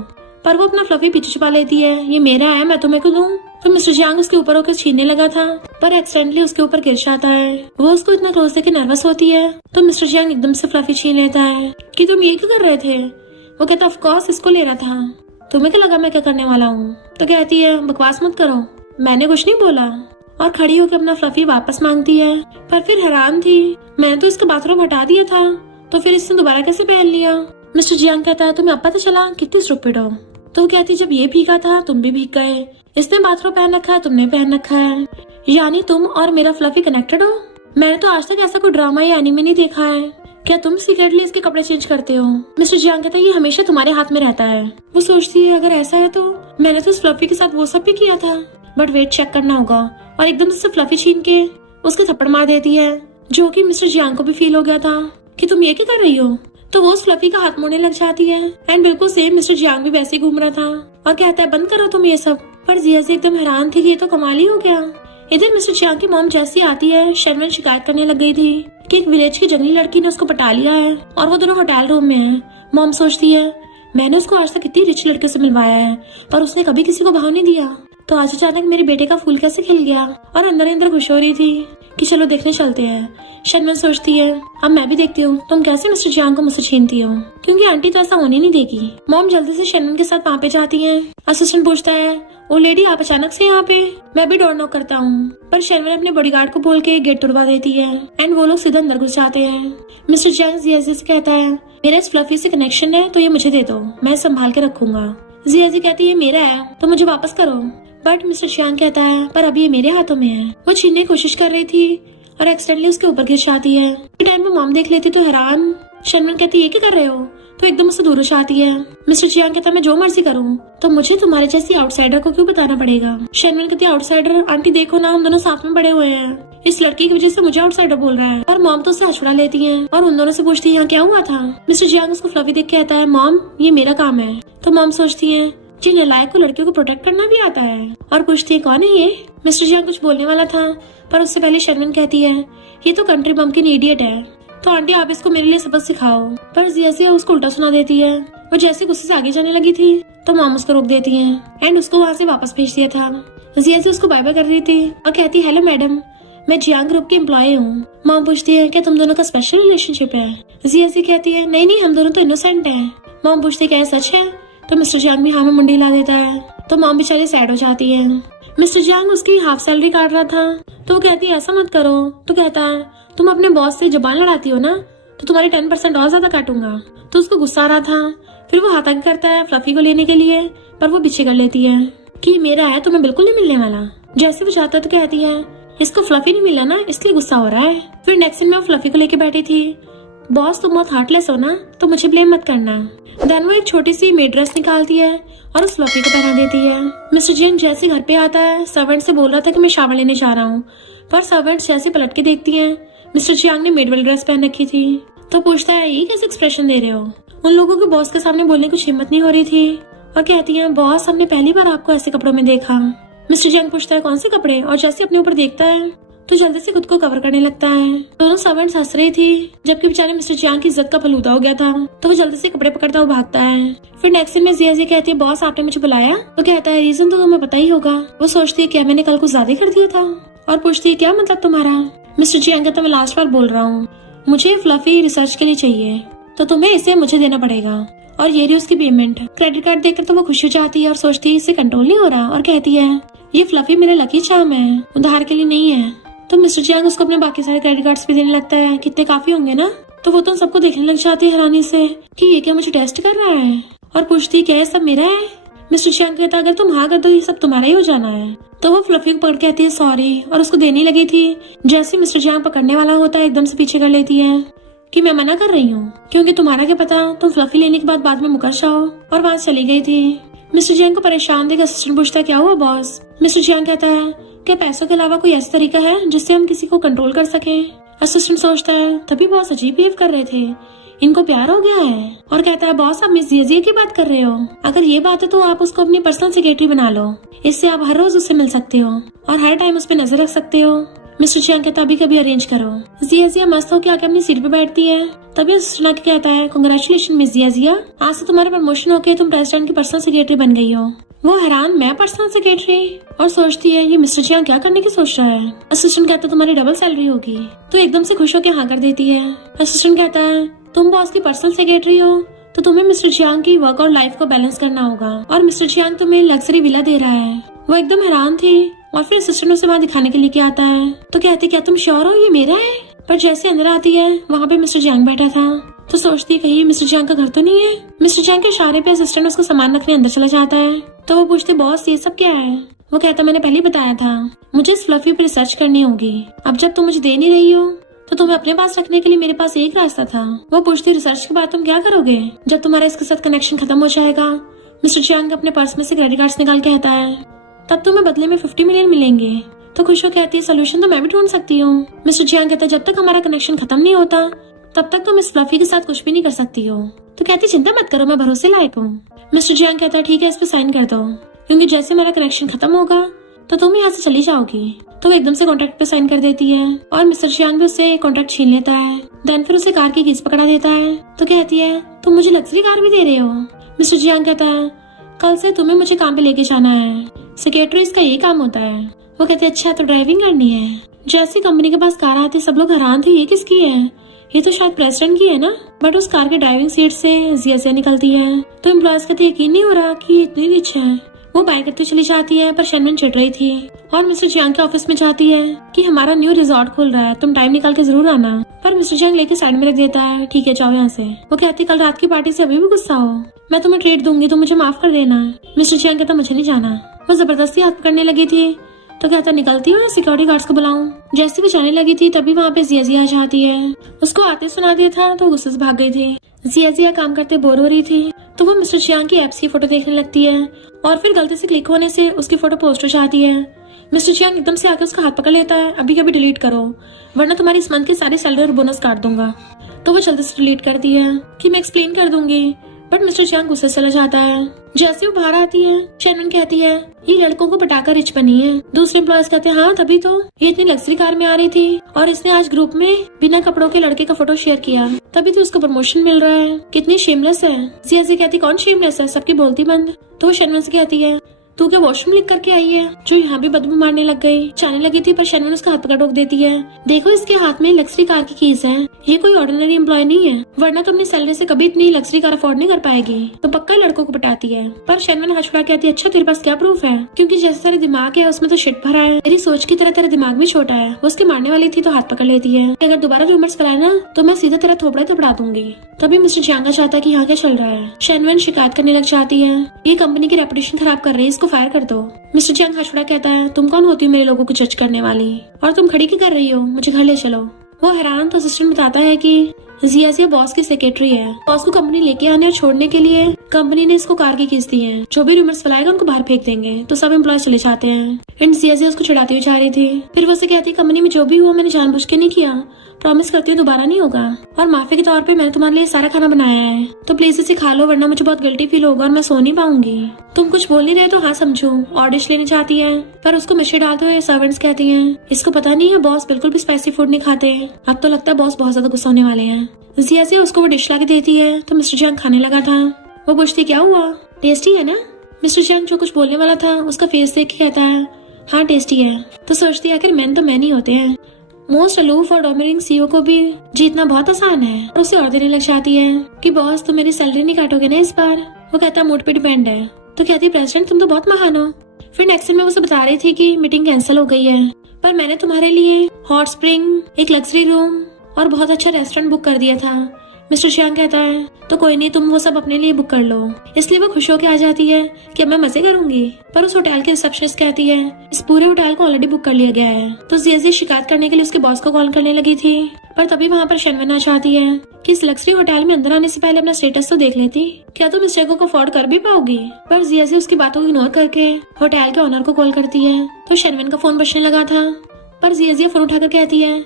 पर वो अपना फ्लफी पीछे छुपा लेती है, ये मेरा है मैं तुम्हें को दूं। तो मिस्टर जियांग उसके ऊपर होकर छीनने लगा था पर एक्सीडेंटली उसके ऊपर गिर जाता है। वो उसको इतना क्लोज देख के नर्वस होती है तो मिस्टर जियांग एकदम से फ्लफी छीन लेता है कि तुम ये क्या कर रहे थे। वो कहता, ऑफ कोर्स इसको ले रहा था, तुम्हें क्या लगा मैं क्या करने वाला हूँ। तो कहती है, बकवास मत करो, मैंने कुछ नहीं बोला। और खड़ी होकर अपना फ्लफी वापस मांगती है। पर फिर हैरान थी, मैंने तो इसका बाथरूम हटा दिया था, तो फिर इसने दोबारा कैसे पहन लिया। मिस्टर जियांग कहता है, तुम्हें अब पता चला कितनी स्टूपिड हो। तो वो कहती, जब ये भीगा था तुम भी भीग गए, इसने बाथरूम पहन रखा है तुमने पहन रखा है, यानी तुम और मेरा फ्लफी कनेक्टेड हो। मैंने तो आज तक ऐसा कोई ड्रामा या एनीमे नहीं देखा है, क्या तुम सीक्रेटली इसके कपड़े चेंज करते हो। मिस्टर जियांग कहता है, ये हमेशा तुम्हारे हाथ में रहता है। वो सोचती है, अगर ऐसा है तो मैंने तो उस फ्लफी के साथ वो सब भी किया था, बट वेट चेक करना होगा। और एकदम से फ्लफी छीन के उसके थप्पड़ मार देती है, जो कि मिस्टर जियांग को भी फील हो गया था कि तुम ये क्या कर रही हो। तो वो उस फ्लफी का हाथ मोड़ने लग जाती है एंड बिल्कुल सेम मिस्टर जियांग भी वैसे ही घूम रहा था और कहता है, बंद करो तुम ये सब। पर जियाजी एकदम हैरान थी कि ये तो कमाल ही हो गया। इधर मिस्टर जियांग की मॉम जैसी आती है, शर्मिन शिकायत करने लग गई थी कि एक विलेज की जंगली लड़की ने उसको पटा लिया है और वो दोनों होटल रूम में है। मॉम सोचती है, मैंने उसको आज तक इतनी रिच लड़के से मिलवाया है पर उसने कभी किसी को भाव नहीं दिया, तो आज अचानक मेरे बेटे का फूल कैसे खिल गया। और अंदर अंदर खुश हो रही थी कि चलो देखने चलते हैं। शर्मिन सोचती है, अब मैं भी देखती हूँ तुम कैसे मिस्टर जियांग को मुझसे छीनती हो, क्योंकि आंटी तो ऐसा होने नहीं देगी। मॉम जल्दी से शर्मिन के साथ वहाँ पे जाती है। असिस्टेंट पूछता है, ओ लेडी आप अचानक से यहाँ पे। मैं भी डोर नॉक करता हूँ, पर शर्मिन अपने बॉडीगार्ड को बोल के गेट तोड़वा देती है एंड वो लोग सीधा अंदर घुस जाते हैं। मिस्टर जियांग जियाजी से कहता है, मेरा इस फ्लफी से कनेक्शन है तो ये मुझे दे दो, मैं संभाल के रखूंगा। जियाजी कहती है, ये मेरा है तो मुझे वापस करो। बट मिस्टर जियांग कहता है, पर अभी ये मेरे हाथों में है। वो छीनने की कोशिश कर रही थी और एक्सीडेंटली उसके ऊपर गिर जाती है। टाइम में मॉम देख लेती तो हैरान। शर्मिन कहती, ये क्या कर रहे हो, तो एकदम उससे दूर जाती है। मिस्टर जियांग कहता, मैं जो मर्जी करूँ, तो मुझे तुम्हारे जैसी आउटसाइडर को क्यों बताना पड़ेगा। शर्मिन कहती, आउटसाइडर आंटी देखो ना, हम दोनों साथ में बड़े हुए हैं, इस लड़की की वजह से मुझे आउटसाइडर बोल रहा है। और मॉम तो उससे हछुड़ा लेती है और उन दोनों से पूछती है, यहाँ क्या हुआ था। मिस्टर जियांग उसको फ्लफी देख के आता है, मॉम ये मेरा काम है। तो मॉम सोचती है, जी नालायक को लड़कियों को प्रोटेक्ट करना भी आता है, और पूछती है, कौन है ये। मिस्टर जियांग कुछ बोलने वाला था पर उससे पहले शर्मिन कहती है, ये तो कंट्री बम्पकिन इडियट है, तो आंटी आप इसको मेरे लिए सबक सिखाओ। पर जियाजी उसको उल्टा सुना देती है। वो जैसे गुस्से से आगे जाने लगी थी तो मॉम उसको रोक देती है एंड उसको वहाँ से वापस भेज दिया था। जियाजी उसको बाय बाय कर रही थी और कहती, हेलो मैडम, मैं जियांग ग्रुप की एम्प्लॉय हूँ। मॉम पूछती है क्या तुम दोनों का स्पेशल रिलेशनशिप है? जिया जी कहती है नहीं नहीं, हम दोनों तो इनोसेंट हैं। मॉम पूछती है क्या सच है? तो मिस्टर जियांग भी हाँ में मुंडी ला देता है। तो मॉम बेचारी सैड हो जाती है। मिस्टर जियांग उसकी हाफ सैलरी काट रहा था तो वो कहती है ऐसा मत करो। तो कहता है तुम अपने बॉस से जुबान लड़ाती हो ना, तो तुम्हारी 10% और ज्यादा काटूंगा। तो उसको गुस्सा आ रहा था। फिर वो हाथ आगे करता है फ्लफी को लेने के लिए, पर वो पीछे कर लेती है कि मेरा है, तुम्हें बिल्कुल नहीं मिलने वाला। जैसे वो जाता है तो कहती है इसको फ्लफी नहीं मिला ना, इसलिए गुस्सा हो रहा है। फिर नेक्स्ट सीन में वो फ्लफी को लेके बैठी थी। बॉस तुम बहुत हार्टलेस हो ना, तो मुझे ब्लेम मत करना। देन वो एक छोटी सी मेड ड्रेस निकालती है और उस फ्लफी को पहना देती है। मिस्टर जियांग जैसे घर पे आता है सर्वेंट से बोल रहा था कि मैं शावर लेने जा रहा हूँ, पर सर्वेंट जैसे पलट के देखती है मिस्टर जियांग ने मेड वाली ड्रेस पहन रखी थी। तो पूछता है ये कैसे एक्सप्रेशन दे रहे हो? उन लोगों को बॉस के सामने बोलने की कुछ हिम्मत नहीं हो रही थी और कहती है बॉस हमने पहली बार आपको ऐसे कपड़ों में देखा। मिस्टर जियांग पूछता है कौन से कपड़े, और जैसे अपने ऊपर देखता है तो जल्दी से खुद को कवर करने लगता है। दोनों सर्वेंट्स हंस रही थी जबकि बेचारे मिस्टर जियांग की इज्जत का फलूदा हो गया था। तो वो जल्दी से कपड़े पकड़ता हुआ भागता है। फिर नेक्स्ट सीन में जिया जी कहती है बॉस आपने मुझे बुलाया? तो कहता है रीजन तो तुम्हें पता ही होगा। वो सोचती है क्या मैंने कल कुछ ज्यादा कर दिया था, और पूछती है क्या मतलब तुम्हारा? मिस्टर जियांग कहता है मैं लास्ट बार बोल रहा हूँ, मुझे फ्लफी रिसर्च के लिए चाहिए तो तुम्हें इसे मुझे देना पड़ेगा, और ये रही उसकी पेमेंट। क्रेडिट कार्ड देखकर तो वो खुश हो जाती है और सोचती है इससे कंट्रोल नहीं हो रहा, और कहती है ये फ्लफी मेरा लकी चार्म है, उधार के लिए नहीं है। तो मिस्टर जियांग उसको अपने बाकी सारे क्रेडिट कार्ड्स भी देने लगता है, कितने काफी होंगे ना। तो वो तो सबको देखने लग जाती है हैरानी से कि ये क्या मुझे टेस्ट कर रहा है, और पूछती है क्या ये सब मेरा है? मिस्टर जियांग कहता है अगर तुम हाँ कर दो ये सब तुम्हारा ही हो जाना है। तो वो फ्लफी को पकड़ के कहती है सॉरी, और उसको देने लगी थी। जैसे मिस्टर जियांग पकड़ने वाला होता है एकदम से पीछे कर लेती है कि मैं मना कर रही हूँ, क्योंकि तुम्हारा क्या पता तुम फ्लफी लेने के बाद में मुकर जाओ, और वहाँ चली गई थी। मिस्टर जियांग को परेशान देख असिस्टेंट पूछता है क्या हुआ बॉस? मिस्टर जियांग कहता है क्या पैसों के अलावा कोई ऐसा तरीका है जिससे हम किसी को कंट्रोल कर सके? असिस्टेंट सोचता है तभी बॉस अजीब बिहेव कर रहे थे, इनको प्यार हो गया है, और कहता है बॉस आप मिस जिया की बात कर रहे हो? अगर ये बात है तो आप उसको अपनी पर्सनल सेक्रेटरी बना लो, इससे आप हर रोज उससे मिल सकते हो और हर टाइम उस पर नजर रख सकते हो। मिस्टर जियांग कहता अभी कभी अरेंज करो। जिया मस्त हो के आके अपनी सीट पे बैठती है। तभी असिस्टेंट कहता है कांग्रेचुलेशन मिस जिया, आज से तुम्हारा प्रमोशन होके तुम प्रेसिडेंट की पर्सनल सेक्रेटरी बन गई हो। वो हैरान मैं पर्सनल सेक्रेटरी, और सोचती है ये मिस्टर जियांग क्या करने की सोच रहा है। असिस्टेंट कहता है तुम्हारी डबल सैलरी होगी। तो एकदम से खुश होकर हाँ कर देती है। असिस्टेंट कहता है तुम बॉस की पर्सनल सेक्रेटरी हो तो तुम्हें मिस्टर जियांग की वर्क और लाइफ को बैलेंस करना होगा, और मिस्टर जियांग तुम्हें लग्जरी विला दे रहा है। वो एकदम हैरान थी, और फिर असिस्टेंट उसे वहाँ दिखाने के लिए आता है। तो कहती क्या तुम श्योर हो ये मेरा है? पर जैसे अंदर आती है वहाँ पे मिस्टर जियांग बैठा था। तो सोचती कहीं मिस्टर जियांग का घर तो नहीं है। मिस्टर जियांग के इशारे पे असिस्टेंट उसको सामान रखने अंदर चला जाता है। तो वो पूछते बॉस ये सब क्या है? वो कहता मैंने पहले बताया था मुझे इस फ्लफी पर रिसर्च करनी होगी, अब जब तुम मुझे दे नहीं रही हो तो तुम्हें अपने पास रखने के लिए मेरे पास एक रास्ता था। वो पूछती रिसर्च के बाद तुम क्या करोगे जब तुम्हारा इसके साथ कनेक्शन खत्म हो जाएगा? मिस्टर जियांग अपने पर्स में से क्रेडिट कार्ड्स निकाल के कहता है तब तुम्हें बदले में 50 मिलियन मिलेंगे। तो खुश हो कहती है सोल्यूशन तो मैं भी ढूंढ सकती हूँ। मिस्टर जियांग कहता है जब तक हमारा कनेक्शन खत्म नहीं होता तब तक तुम इस फ्लफी के साथ कुछ भी नहीं कर सकती हो। तो कहती चिंता मत करो मैं भरोसे लायक हूँ। मिस्टर जियांग कहता है ठीक है इस पे साइन कर दो, क्योंकि जैसे मेरा कनेक्शन खत्म होगा तो तुम यहाँ से चली जाओगी। तो वो एकदम से कॉन्ट्रैक्ट पे साइन कर देती है, और मिस्टर जियांग भी उससे कॉन्ट्रैक्ट छीन लेता है। देन फिर उसे कार की कीज पकड़ा देता है। तो कहती है तुम मुझे लग्जरी कार भी दे रहे हो? मिस्टर जियांग कहता है कल से तुम्हें मुझे काम पे लेके जाना है, सेक्रेटरी इसका ये काम होता है। वो कहते अच्छा तो ड्राइविंग करनी है। जैसी कंपनी के पास कार आती सब लोग हैरान थे ये किसकी है, ये तो शायद प्रेसिडेंट की है ना। बट उस कार के ड्राइविंग सीट से जिया निकलती है। तो एम्प्लॉयज कहते यकीन नहीं हो रहा कि ये इतनी रिच है। वो बाय करती चली जाती है, पर शनमिन चिढ़ रही थी और मिस्टर जियांग के ऑफिस में जाती है कि हमारा न्यू रिजॉर्ट खुल रहा है, तुम टाइम निकाल के जरूर आना। पर मिस्टर जियांग लेके साइड में रख देता है, ठीक है जाओ यहाँ से। वो कहती कल रात की पार्टी से अभी भी गुस्सा हो, मैं तुम्हें ट्रीट दूंगी तो मुझे माफ कर देना। मिस्टर जियांग कहता मुझे नहीं जाना। वो जबरदस्ती हाथ पकड़ने लगी थी। तो कहता निकलती हूँ या सिक्योरिटी गार्ड्स को बुलाऊं। जैसे वो जाने लगी थी तभी वहाँ पे जिया आ जाती है। उसको आते सुना दिया था तो गुस्से से भाग गई थी। जिया काम करते बोर हो रही थी तो वो मिस्टर जियांग की एप्स की फोटो देखने लगती है, और फिर गलती से क्लिक होने से उसकी फोटो पोस्ट हो जाती है। मिस्टर जियांग एकदम से आकर उसका हाथ पकड़ लेता है, अभी कभी डिलीट करो वरना तुम्हारी इस मंथ की सारी सैलरी और बोनस काट दूंगा। तो वो जल्दी से डिलीट करती है कि मैं एक्सप्लेन कर दूंगी, बट मिस्टर जियांग गुस्से से चला जाता है। जैसे वो बाहर आती है शनमिन कहती है ये लड़कों को पटाकर रिच बनी है। दूसरे एम्प्लॉयज कहते हैं हाँ तभी तो ये इतनी लग्जरी कार में आ रही थी और इसने आज ग्रुप में बिना कपड़ों के लड़के का फोटो शेयर किया, तभी तो उसको प्रमोशन मिल रहा है। कितनी शेमलेस है। जिया कहती कौन शेमलेस है, सबकी बोलती बंद। तो वो शनमिन से कहती है तू क्या वॉशरूम लीक करके आई है जो यहाँ भी बदबू मारने लग गई? जाने लगी थी पर शनवन उसका हाथ पकड़ रोक देती है। देखो इसके हाथ में लग्जरी कार की कीज है, ये कोई ऑर्डिनरी एम्प्लॉय नहीं है, वरना तो अपनी सैलरी से कभी इतनी लग्जरी कार अफोर्ड नहीं कर पाएगी, तो पक्का लड़कों को पटाती है। पर शनवन हाथ छुड़ा के आती है, अच्छा तेरे पास क्या प्रूफ है? क्योंकि जैसे सारे दिमाग है उसमें तो शिट भरा है, मेरी सोच की तरह तेरा दिमाग भी छोटा है। वो उसके मारने वाली थी तो हाथ पकड़ लेती है, अगर दोबारा रूमर्स फैलाए ना तो मैं सीधा तेरा थोपड़ा थपड़ा दूंगी। तभी मिस्टर जियांग चाहता है कि यहाँ क्या चल रहा है। शनवन शिकायत करने लग जाती है, ये कंपनी की रेपुटेशन खराब कर रही है, इसको फायर कर दो। मिस्टर जियांग हाथ छुड़ा कहता है, तुम कौन होती हो मेरे लोगों को जज करने वाली, और तुम खड़ी क्यों कर रही हो, मुझे घर ले चलो। वो हैरान तो असिस्टेंट बताता है कि जिया बॉस की सेक्रेटरी है, बॉस को कंपनी लेके आने और छोड़ने के लिए कंपनी ने इसको कार की कीज दी है, जो भी रूमर्स फैलाएगा उनको बाहर फेंक देंगे। तो सब एम्प्लॉय चले जाते हैं एंड जिया उसको चिढ़ाती हुई जा रही थी। फिर वो उसे कहती है, कंपनी में जो भी हुआ मैंने जानबूझ के नहीं किया, प्रॉमिस करती हूँ दोबारा नहीं होगा, और माफी के तौर पे मैंने तुम्हारे लिए सारा खाना बनाया है, तो प्लीज इसे खा लो वरना मुझे बहुत गिल्टी फील होगा और मैं सो नहीं पाऊंगी। तुम कुछ बोल नहीं रहे तो हाँ समझो। और डिश लेने जाती है पर उसको मिर्ची डालते हुए सर्वेंट्स कहती हैं, इसको पता नहीं है बॉस बिल्कुल भी स्पाइसी फूड नहीं खाते। अब तो लगता है बॉस बहुत ज्यादा गुस्सा होने वाले हैं। जिया से उसको वो डिश ला के देती है तो मिस्टर जियांग खाने लगा था। वो पूछती क्या हुआ, टेस्टी है ना? मिस्टर जियांग जो कुछ बोलने वाला था उसका फेस देख के कहता है, हाँ टेस्टी है। तो सोचती है आखिर मैन तो मैन ही होते हैं, मोस्ट अलूफ और डोमिनेटिंग सीईओ को भी जीतना बहुत आसान है। और उसे और देने लग जाती है कि बॉस तुम मेरी सैलरी नहीं काटोगे ना इस बार। वो कहता मूड पे डिपेंड है। तो कहती प्रेसिडेंट तुम तो बहुत महान हो। फिर नेक्स्ट में वो उसे बता रही थी कि मीटिंग कैंसिल हो गई है, पर मैंने तुम्हारे लिए हॉट स्प्रिंग, एक लग्जरी रूम और बहुत अच्छा रेस्टोरेंट बुक कर दिया था। मिस्टर जियांग कहता है तो कोई नहीं, तुम वो सब अपने लिए बुक कर लो। इसलिए वो खुश होकर आ जाती है कि अब मैं मजे करूंगी। पर उस होटल के रिसेप्शनिस्ट कहती है इस पूरे होटल को ऑलरेडी बुक कर लिया गया है। तो जिया शिकायत करने के लिए उसके बॉस को कॉल करने लगी थी, पर तभी वहाँ पर शनवन आ जाती है कि इस लग्जरी होटल में अंदर आने से पहले अपना स्टेटस तो देख लेती, क्या तुम इस जगह को अफोर्ड कर भी पाओगी? पर जिया उसकी बातों को इग्नोर करके होटल के ओनर को कॉल करती है। तो शनवन का फोन बजने लगा था, पर जिया फोन उठाकर कहती है,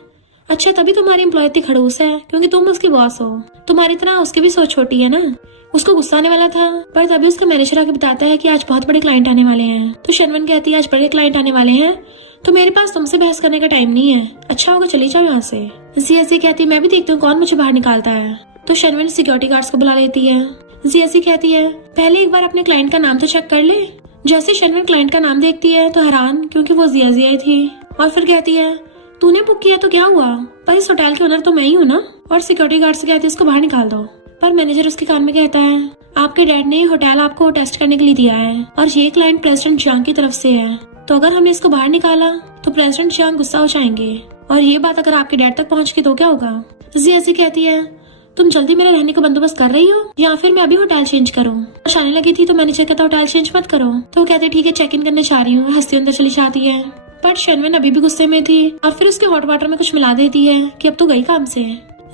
अच्छा तभी तुम्हारी एम्प्लॉय इतनी खड़ूस है क्योंकि तुम उसकी बॉस हो, तुम्हारी तरह उसकी भी सोच छोटी है ना। उसको गुस्सा आने वाला था, पर तभी उसका मैनेजर आके बताता है कि आज बहुत बड़े क्लाइंट आने वाले हैं। तो शनवन कहती है आज बड़े क्लाइंट आने वाले हैं तो मेरे पास तुमसे बहस करने का टाइम नहीं है, अच्छा होगा चली जाओ यहाँ से। जिया कहती है मैं भी देखती हूँ कौन मुझे बाहर निकालता है। तो शनवन सिक्योरिटी गार्ड्स को बुला लेती है। जिया कहती है पहले एक बार अपने क्लाइंट का नाम तो चेक कर ले। जैसे शनवन क्लाइंट का नाम देखती है तो हैरान, क्योंकि वो जिया थी। और फिर कहती है तूने बुक किया तो क्या हुआ, पर इस होटल के ओनर तो मैं ही हूँ ना। और सिक्योरिटी गार्ड से कहती है इसको बाहर निकाल दो। पर मैनेजर उसके कान में कहता है आपके डैड ने होटल आपको टेस्ट करने के लिए दिया है और ये क्लाइंट प्रेसिडेंट जियांग की तरफ से है, तो अगर हमने इसको बाहर निकाला तो प्रेसिडेंट जियांग गुस्सा हो जाएंगे, और ये बात अगर आपके डैड तक पहुँच गई तो क्या होगा। जिया कहती है तुम जल्दी मेरे रहने का बंदोबस्त कर रही हो या फिर मैं अभी होटल चेंज करूँ। आने लगी थी तो मैनेजर कहता होटल चेंज मत करो, तो वो कहते ठीक है चेक इन करने जा रही हूँ। हंसती अंदर चली जाती है, पर शनवन अभी भी गुस्से में थी और फिर उसके हॉट वाटर में कुछ मिला देती है कि अब तो गई काम से।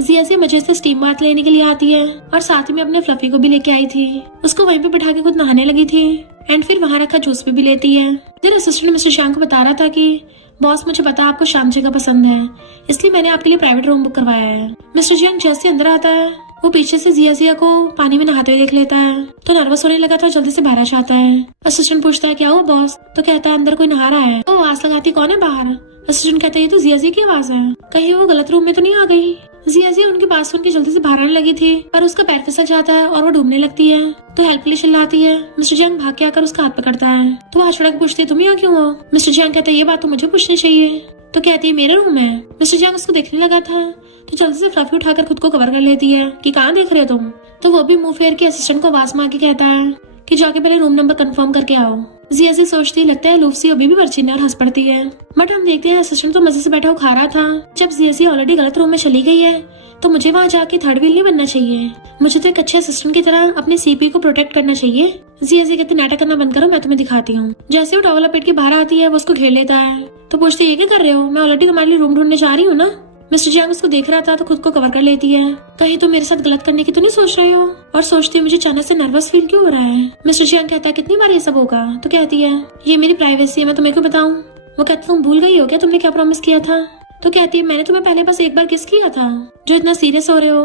जिया मजे से स्टीम बाथ लेने के लिए आती है और साथ में अपने फ्लफी को भी लेके आई थी। उसको वहीं पे बिठा के खुद नहाने लगी थी एंड फिर वहाँ रखा जूस भी लेती है। फिर असिस्टेंट मिस्टर जियांग को बता रहा था कि बॉस मुझे पता आपको शाम जगह पसंद है, इसलिए मैंने आपके लिए प्राइवेट रूम बुक करवाया है। मिस्टर जियांग जैसे अंदर आता है वो पीछे से जिया को पानी में नहाते हुए देख लेता है, तो नर्वस होने लगा था, जल्दी से बाहर आ जाता है। असिस्टेंट पूछता है क्या हुआ बॉस, तो कहता है अंदर कोई नहा रहा है। तो आवाज लगाती कौन है बाहर। असिस्टेंट कहता है ये तो जिया की आवाज है, कहीं वो गलत रूम में तो नहीं आ गई। जिया उनकी बात सुन के जल्दी से बाहर आने लगी थी, पर उसका पैर फिसल जाता है और वो डूबने लगती है। तो हेल्प के लिए चिल्लाती है। मिस्टर जियांग भाग के आकर उसका हाथ पकड़ता है, तो हाथ छुड़ा के पूछती है तुम यहाँ क्यों हो। मिस्टर जियांग कहता है ये बात तो मुझे पूछनी चाहिए। तो कहती है मेरा रूम है। मिस्टर जियांग उसको देखने लगा था तो जल्दी से फ्लफी उठाकर खुद को कवर कर लेती है कि कहाँ देख रहे हो तुम। तो वो भी मुंह फेर के असिस्टेंट को आवाज मार के कहता है कि जाके पहले रूम नंबर कंफर्म करके आओ। जिया सोचती लगता है लूसी अभी भी वर्जिन है और हंस पड़ती है। बट हम देखते हैं असिस्टेंट तो मजे से बैठा खा रहा था। जब जिया ऑलरेडी गलत रूम में चली गई है तो मुझे वहाँ जाके थर्ड व्हील नहीं बनना चाहिए, मुझे तो एक अच्छे असिस्टेंट की तरह अपने सीपी को प्रोटेक्ट करना चाहिए। जिया कहती नाटक करना बंद करो, मैं तुम्हें दिखाती हूँ। जैसे वो टॉवल लपेट के बाहर आती है वो उसको घेर लेता है, तो पूछती है ये क्या कर रहे हो, मैं ऑलरेडी तुम्हारे लिए रूम ढूंढने जा रही हूँ ना। मिस्टर जियांग उसको देख रहा था तो खुद को कवर कर लेती है, कहीं तो मेरे साथ गलत करने की तो नहीं सोच रहे हो। और सोचती है मुझे अचानक से नर्वस फील क्यों हो रहा है। मिस्टर जियांग कहता है कितनी बार ये सब होगा। तो कहती है ये मेरी प्राइवेसी है, मैं तुम्हें क्यों बताऊं। वो कहता तुम भूल गई हो क्या तुमने क्या प्रॉमिस किया था। तो कहती है मैंने तुम्हें पहले बस एक बार किस किया था, जो इतना सीरियस हो रहे हो।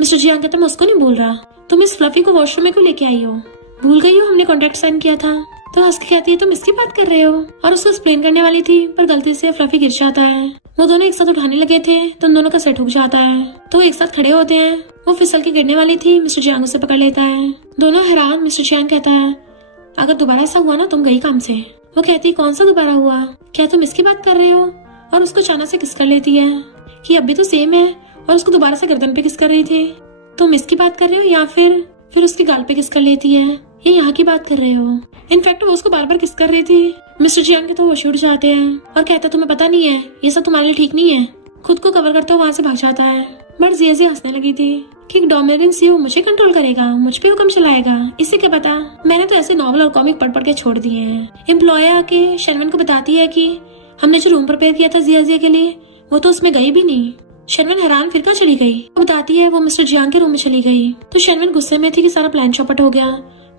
मिस्टर जियांग कहता मैं उसको नहीं भूल रहा, तुम इस फ्लफी को वॉशरूम में क्यों लेके आई हो, भूल गई हो हमने कॉन्ट्रैक्ट साइन किया था। तो हंस के कहती है तुम इसकी बात कर रहे हो, और उसको एक्सप्लेन करने वाली थी पर गलती से फ्लफी गिर जाता है। वो दोनों एक साथ उठाने लगे थे तो उन दोनों का सेट हो जाता है, तो वो एक साथ खड़े होते हैं। वो फिसल के गिरने वाली थी, मिस्टर जियांग उसे पकड़ लेता है। दोनों हैरान। मिस्टर जियांग कहता है अगर दोबारा ऐसा हुआ ना तुम गई काम से। वो कहती कौन सा दोबारा हुआ, क्या तुम इसकी बात कर रहे हो? और उसको अचानक से किस कर लेती है कि अब भी तो सेम है, और उसको दोबारा से गर्दन पे किस कर रही थी। तुम इसकी बात कर रहे हो या फिर उसके गाल पे किस कर लेती है, ये यहाँ की बात कर रहे हो? इनफैक्ट वो उसको बार बार किस कर रही थी। मिस्टर जियांग के तो होश उड़ जाते हैं और कहता तुम्हें पता नहीं है ये सब तुम्हारे लिए ठीक नहीं है। खुद को कवर करते हुए वहाँ से भाग जाता है। बट जिया हंसने लगी थी कि एक डोमिनेटिंग सीईओ मुझे कंट्रोल करेगा, मुझ पे हुक्म चलाएगा, इससे क्या पता। मैंने तो ऐसे नॉवल और कॉमिक पढ़ के छोड़ दिए हैं। एम्प्लॉय आके शर्मन को बताती है कि हमने जो रूम प्रिपेयर किया था जिया के लिए वो तो उसमें गई भी नहीं। शर्मन हैरान फिर कहाँ चली गई। वो बताती है वो मिस्टर जियांग के रूम में चली गई। तो शर्मन गुस्से में थी कि सारा प्लान चौपट हो गया,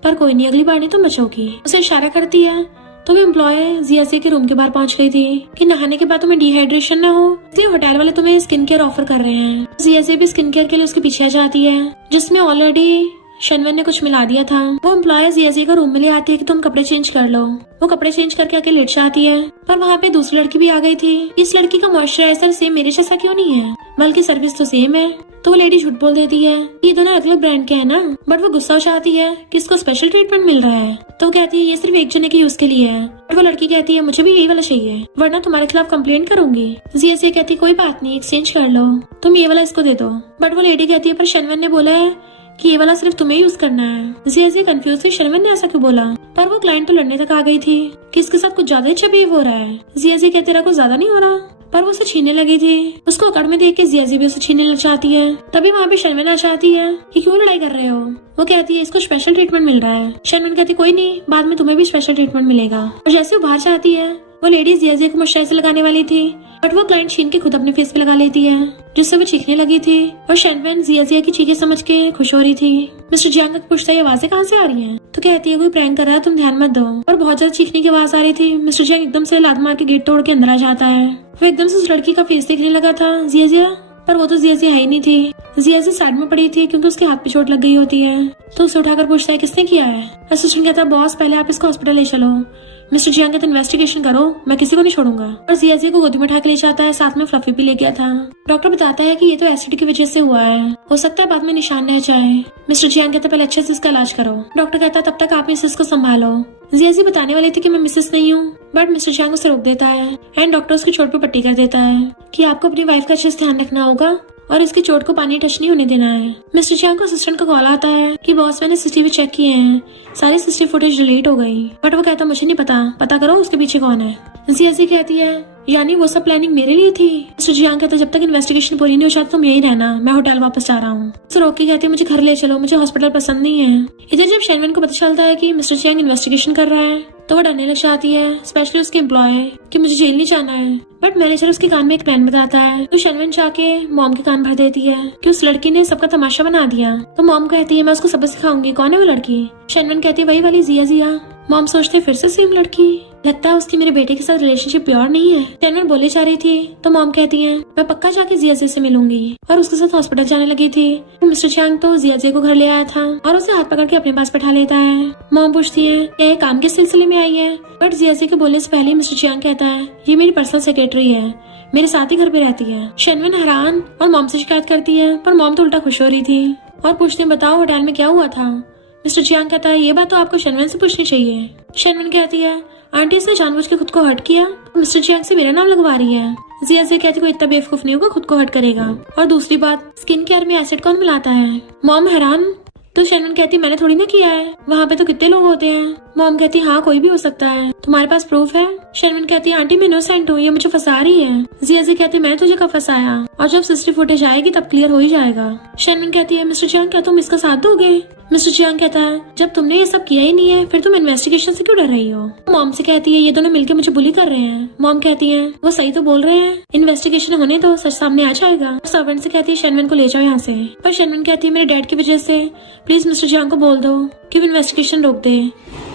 पर कोई नहीं, अगली बार नहीं तो बचोगी। उसे इशारा करती है तो वो एम्प्लॉय जिया के रूम के बाहर पहुंच गई थी कि नहाने के बाद तुम्हें डिहाइड्रेशन ना हो, इसलिए होटल वाले तुम्हें स्किन केयर ऑफर कर रहे हैं। जिया भी स्किन केयर के लिए उसके पीछे आ जाती है, जिसमें ऑलरेडी शनवन ने कुछ मिला दिया था। वो एम्प्लॉय जिया को रूम में ले आती है कि तुम कपड़े चेंज कर लो। वो कपड़े चेंज करके आके लेट जाती है, पर वहाँ पे दूसरी लड़की भी आ गई थी। इस लड़की का मॉइस्चराइजर सेम मेरे जैसा क्यों नहीं है, बल्कि सर्विस तो सेम है। तो वो लेडी झूठ बोल देती है ये दोनों अलग अलग ब्रांड के है ना। बट वो गुस्सा हो जाती है कि इसको स्पेशल ट्रीटमेंट मिल रहा है। तो वो कहती है ये सिर्फ एक जने के यूज के लिए है। बट वो लड़की कहती है मुझे भी यही वाला चाहिए, वरना तुम्हारे खिलाफ कंप्लेंट करूंगी। जिया कहती कोई बात नहीं, एक्सचेंज कर लो, तुम ये वाला इसको दे दो। बट वो लेडी कहती है पर शनवन ने बोला है कि ये वाला सिर्फ तुम्हें यूज करना है। जिया कंफ्यूज थी शनवन ने ऐसा क्यों बोला, पर वो क्लाइंट तो लड़ने तक आ गई थी कि इसके साथ कुछ ज्यादा ही चबीब हो रहा है। जिया कहती रहा कुछ ज्यादा नहीं हो रहा, पर वो उसे छीनने लगी थी। उसको अकड़ में देख के जिया भी उसे छीनने लग जाती है। तभी वहाँ पे शर्मन आ जाती है कि क्यों लड़ाई कर रहे हो। वो कहती है इसको स्पेशल ट्रीटमेंट मिल रहा है। शर्मन कहती कोई नहीं, बाद में तुम्हें भी स्पेशल ट्रीटमेंट मिलेगा। और जैसे वो बाहर जाती है वो लेडी जिया को मॉइस्चराइजर लगाने वाली थी, बट वो क्लाइंट छीन के खुद अपने फेस पे लगा लेती है, जिससे वो चीखने लगी थी। और शनवन जिया की चीखें समझ के खुश हो रही थी। मिस्टर जियांग पूछता है आवाजें कहाँ से आ रही हैं? तो कहती है कोई प्रैंक कर रहा है, तुम ध्यान मत दो। और बहुत ज्यादा चीखने की आवाज आ रही थी। मिस्टर जियांग एकदम से लात मार के गेट तोड़ के अंदर आ जाता है। वो एकदम से उस लड़की का फेस देखने लगा था जिया, पर वो तो जिया है ही नहीं थी। जिया साइड में पड़ी थी क्योंकि उसके हाथ पे चोट लग गई होती है। तो उसे उठाकर पूछता है किसने किया है? असिस्टेंट कहता है बॉस पहले आप इसको हॉस्पिटल ले चलो। मिस्टर जियांग कहता है इन्वेस्टिगेशन करो, मैं किसी को नहीं छोड़ूंगा। और जिया को गोदी में उठा के ले जाता है, साथ में फ्लफी भी ले गया था। डॉक्टर बताता है कि ये तो एसिड की वजह से हुआ है, हो सकता है बाद में निशान रह जाए। मिस्टर जियांग कहता है पहले अच्छे से इसका इलाज करो। डॉक्टर कहता है तब तक आप मिसेस को संभालो। जिया बताने वाली थी कि मैं मिसेस नहीं हूँ, बट मिस्टर जियांग उसे रोक देता है एंड डॉक्टर उसकी चोट पे पट्टी कर देता है कि आपको अपनी वाइफ का अच्छे से ध्यान रखना होगा और इसकी चोट को पानी टच नहीं होने देना है। मिस्टर जियांग को असिस्टेंट का कॉल आता है कि बॉस मैंने सीसीटीवी चेक किए हैं, सारी सीसीटीवी फुटेज डिलीट हो गई। बट वो कहता मुझे नहीं पता करो उसके पीछे कौन है। जिया कहती है यानी वो सब प्लानिंग मेरे लिए थी। मिस्टर जियांग कहता जब तक इन्वेस्टिगेशन पूरी नहीं हो जाती तुम यही रहना, मैं होटल वापस जा रहा हूँ। तो रोकी कहती है मुझे घर ले चलो, मुझे हॉस्पिटल पसंद नहीं है। इधर जब शर्मन को पता चलता है कि मिस्टर जियांग इन्वेस्टिगेशन कर रहा है तो वो डरने लग जाती है, स्पेशली उसके एम्प्लॉय कि मुझे जेल नहीं जाना है। बट मैनेजर उसके कान में एक प्लान बताता है तो शर्मन जाके मॉम के कान भर देती है कि उस लड़की ने सबका तमाशा बना दिया। तो मॉम कहती है मैं उसको सबक सिखाऊंगी। कौन है वो लड़की? शर्मन कहती है वही वाली जिया। मॉम सोचते फिर से सेम लड़की, लगता है उसकी मेरे बेटे के साथ रिलेशनशिप प्योर नहीं है। शर्मन बोले जा रही थी तो मॉम कहती है मैं पक्का जाके जिया से मिलूंगी, और उसके साथ हॉस्पिटल जाने लगी थी। मिस्टर जियांग तो जिया को घर ले आया था और उसे हाथ पकड़ के अपने पास बैठा लेता है। मॉम पूछती है ये काम के सिलसिले में आई है, बट जिया के बोलने से पहले मिस्टर जियांग कहता है ये मेरी पर्सनल सेक्रेटरी है, मेरे साथ ही घर पे रहती है। शर्मन हैरान और मॉम से शिकायत करती है, पर मॉम तो उल्टा खुश हो रही थी और पूछते हैं बताओ होटल में क्या हुआ था। मिस्टर जियांग कहता है ये बात तो आपको शर्मन से पूछनी चाहिए। शर्मन कहती है आंटी इसने जानबूझ के खुद को हर्ट किया, मिस्टर जियांग से मेरा नाम लगवा रही है। जिया कहती कोई इतना बेवकूफ नहीं होगा खुद को हर्ट करेगा। और दूसरी बात स्किन केयर में एसिड कौन मिलाता है? मॉम हैरान। तो शर्मन कहती मैंने थोड़ी ना किया है, वहाँ पे तो कितने लोग होते हैं। मॉम कहती हाँ कोई भी हो सकता है, तुम्हारे पास प्रूफ है? शर्मन कहती आंटी मैं इनोसेंट हूँ, ये मुझे फंसा रही है। जिया कहती मैंने तुझे कब फंसाया, और जब सीसीटीवी फुटेज आएगी तब क्लियर हो ही जाएगा। शर्मन कहती है मिस्टर जियांग क्या तुम इसका साथ दोगे? मिस्टर जियांग कहता है जब तुमने ये सब किया ही नहीं है फिर तुम इन्वेस्टिगेशन से क्यों डर रही हो? मॉम से कहती है ये दोनों मिलकर मुझे बुली कर रहे हैं। मॉम कहती है वो सही तो बोल रहे हैं, इन्वेस्टिगेशन होने दो, सच सामने आ जाएगा। सर्वेंट से कहती है शर्मन को ले जाओ यहाँ से, पर शर्मन कहती है मेरे डैड की वजह से प्लीज मिस्टर जियांग को बोल दो कि वो इन्वेस्टिगेशन रोक दे।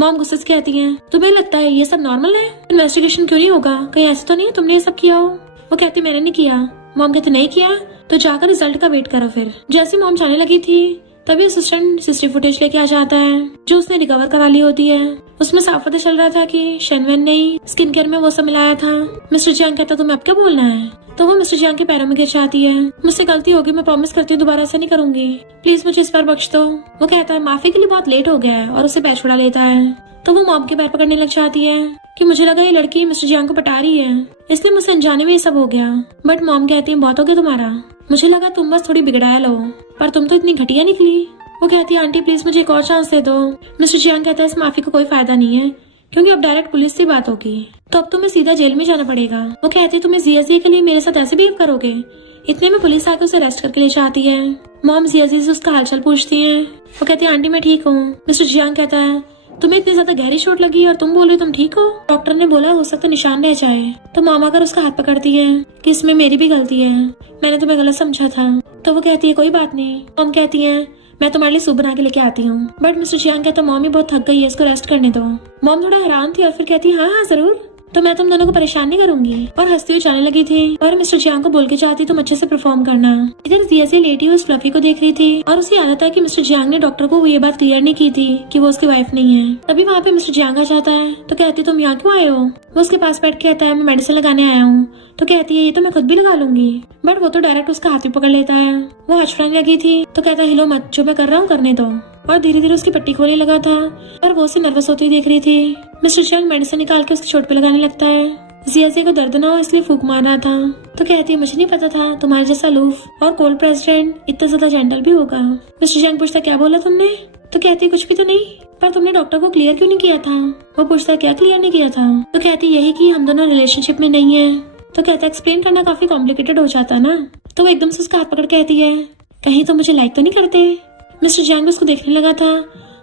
मॉम गुस्से से कहती है तुम्हें लगता है ये सब नॉर्मल है? इन्वेस्टिगेशन क्यों नहीं होगा? कहीं ऐसा तो नहीं है तुमने ये सब किया हो? वो कहती मैंने नहीं किया। मॉम कहती नहीं किया तो जाकर रिजल्ट का वेट करो। फिर जैसे मॉम जाने लगी थी तभी असिस्टेंट सीसीटीवी फुटेज लेके आ जाता है जो उसने रिकवर करा ली होती है। उसमें साफ पता चल रहा था कि शर्मन ने स्किन केयर में वो सब मिलाया था। मिस्टर जियांग कहता तुम्हें अब क्या बोलना है? तो वो मिस्टर जियांग के पैरों में गिर जाती है। मुझसे गलती होगी, मैं प्रॉमिस करती हूँ दोबारा ऐसा नहीं करूंगी, प्लीज मुझे इस बार बख्श दो। वो कहता है माफी के लिए बहुत लेट हो गया है और उसे पैर छुड़ा लेता है। तो वो मॉम के पैर पकड़ने लग जाती है कि मुझे लगा ये लड़की मिस्टर जियांग को पटा रही है, इसलिए मुझसे अनजाने में ये सब हो गया। बट मॉम कहती है बहुत हो गया तुम्हारा, मुझे लगा तुम बस थोड़ी बिगड़ायल हो, पर तुम तो इतनी घटिया निकली। वो कहती है आंटी प्लीज मुझे एक और चांस दे दो। मिस्टर जियांग कहता है इस माफी का कोई फायदा नहीं है, क्योंकि अब डायरेक्ट पुलिस से बात होगी, तो अब तुम्हें सीधा जेल में जाना पड़ेगा। वो कहती है तुम्हें जिया के लिए मेरे साथ ऐसे बिहेव करोगे। इतने में पुलिस आकर उसे अरेस्ट करके ले जाती है। मॉम जिया से उसका हालचाल पूछती है। वो कहती है आंटी मैं ठीक हूँ। मिस्टर जियांग कहता है तुम्हें इतनी ज्यादा गहरी चोट लगी और तुम बोल रहे तुम ठीक हो? डॉक्टर ने बोला हो सकता निशान रह जाए। तो मामा कर उसका हाथ पकड़ती है कि इसमें मेरी भी गलती है, मैंने तुम्हें गलत समझा था। तो वो कहती है कोई बात नहीं। मॉम कहती है मैं तुम्हारे लिए सूप बना के लेके आती हूँ। बट मिस्टर जियांग कहता मॉम ही बहुत थक गई है, इसको रेस्ट करने दो। मॉम थोड़ा हैरान थी और फिर कहती है हाँ जरूर, तो मैं तुम दोनों को परेशान नहीं करूंगी। और हंसती हुई जाने लगी थी और मिस्टर जियांग को बोल के चाहती तुम अच्छे से परफॉर्म करना। इधर जिया से लेटी हुई उस फ्लफी को देख रही थी और उसे याद आता है कि मिस्टर जियांग ने डॉक्टर को ये बात क्लियर नहीं की थी कि वो उसकी वाइफ नहीं है। तभी वहाँ पे मिस्टर जियांग आ जाता है। तो कहती तुम यहाँ क्यों आए हो? वो उसके पास बैठ के कहता है मैं मेडिसिन लगाने आया हूँ। तो कहती है ये तो मैं खुद भी लगा लूंगी। बट वो तो डायरेक्ट उसका हाथ ही पकड़ लेता है। वो हचड़ाने लगी थी तो कहता है हिलो मत, जो मैं कर रहा हूँ करने दो। और धीरे धीरे उसकी पट्टी खोलने लगा था और वो उसे नर्वस होती हुई देख रही थी। मिस्टर जियांग मेडिसिन निकाल के उसकी चोट पे लगाने लगता है। जिया को दर्द ना हो इसलिए फूंक मारना था। तो कहती है मुझे नहीं पता था तुम्हारे जैसा लूफ और कोल्ड प्रेसिडेंट इतना ज्यादा जेंटल भी होगा। मिस्टर जियांग पूछता क्या बोला तुमने? तो कहती कुछ भी तो नहीं, पर तुमने डॉक्टर को क्लियर क्यों नहीं किया था? वो पूछता क्या क्लियर नहीं किया था? तो कहती यही कि हम दोनों रिलेशनशिप में नहीं है। तो कहता एक्सप्लेन करना काफी कॉम्प्लिकेटेड हो जाता ना। तो वो एकदम से उसका हाथ पकड़ कहती है कहीं तो मुझे लाइक तो नहीं करते? मिस्टर जियांग उसको देखने लगा था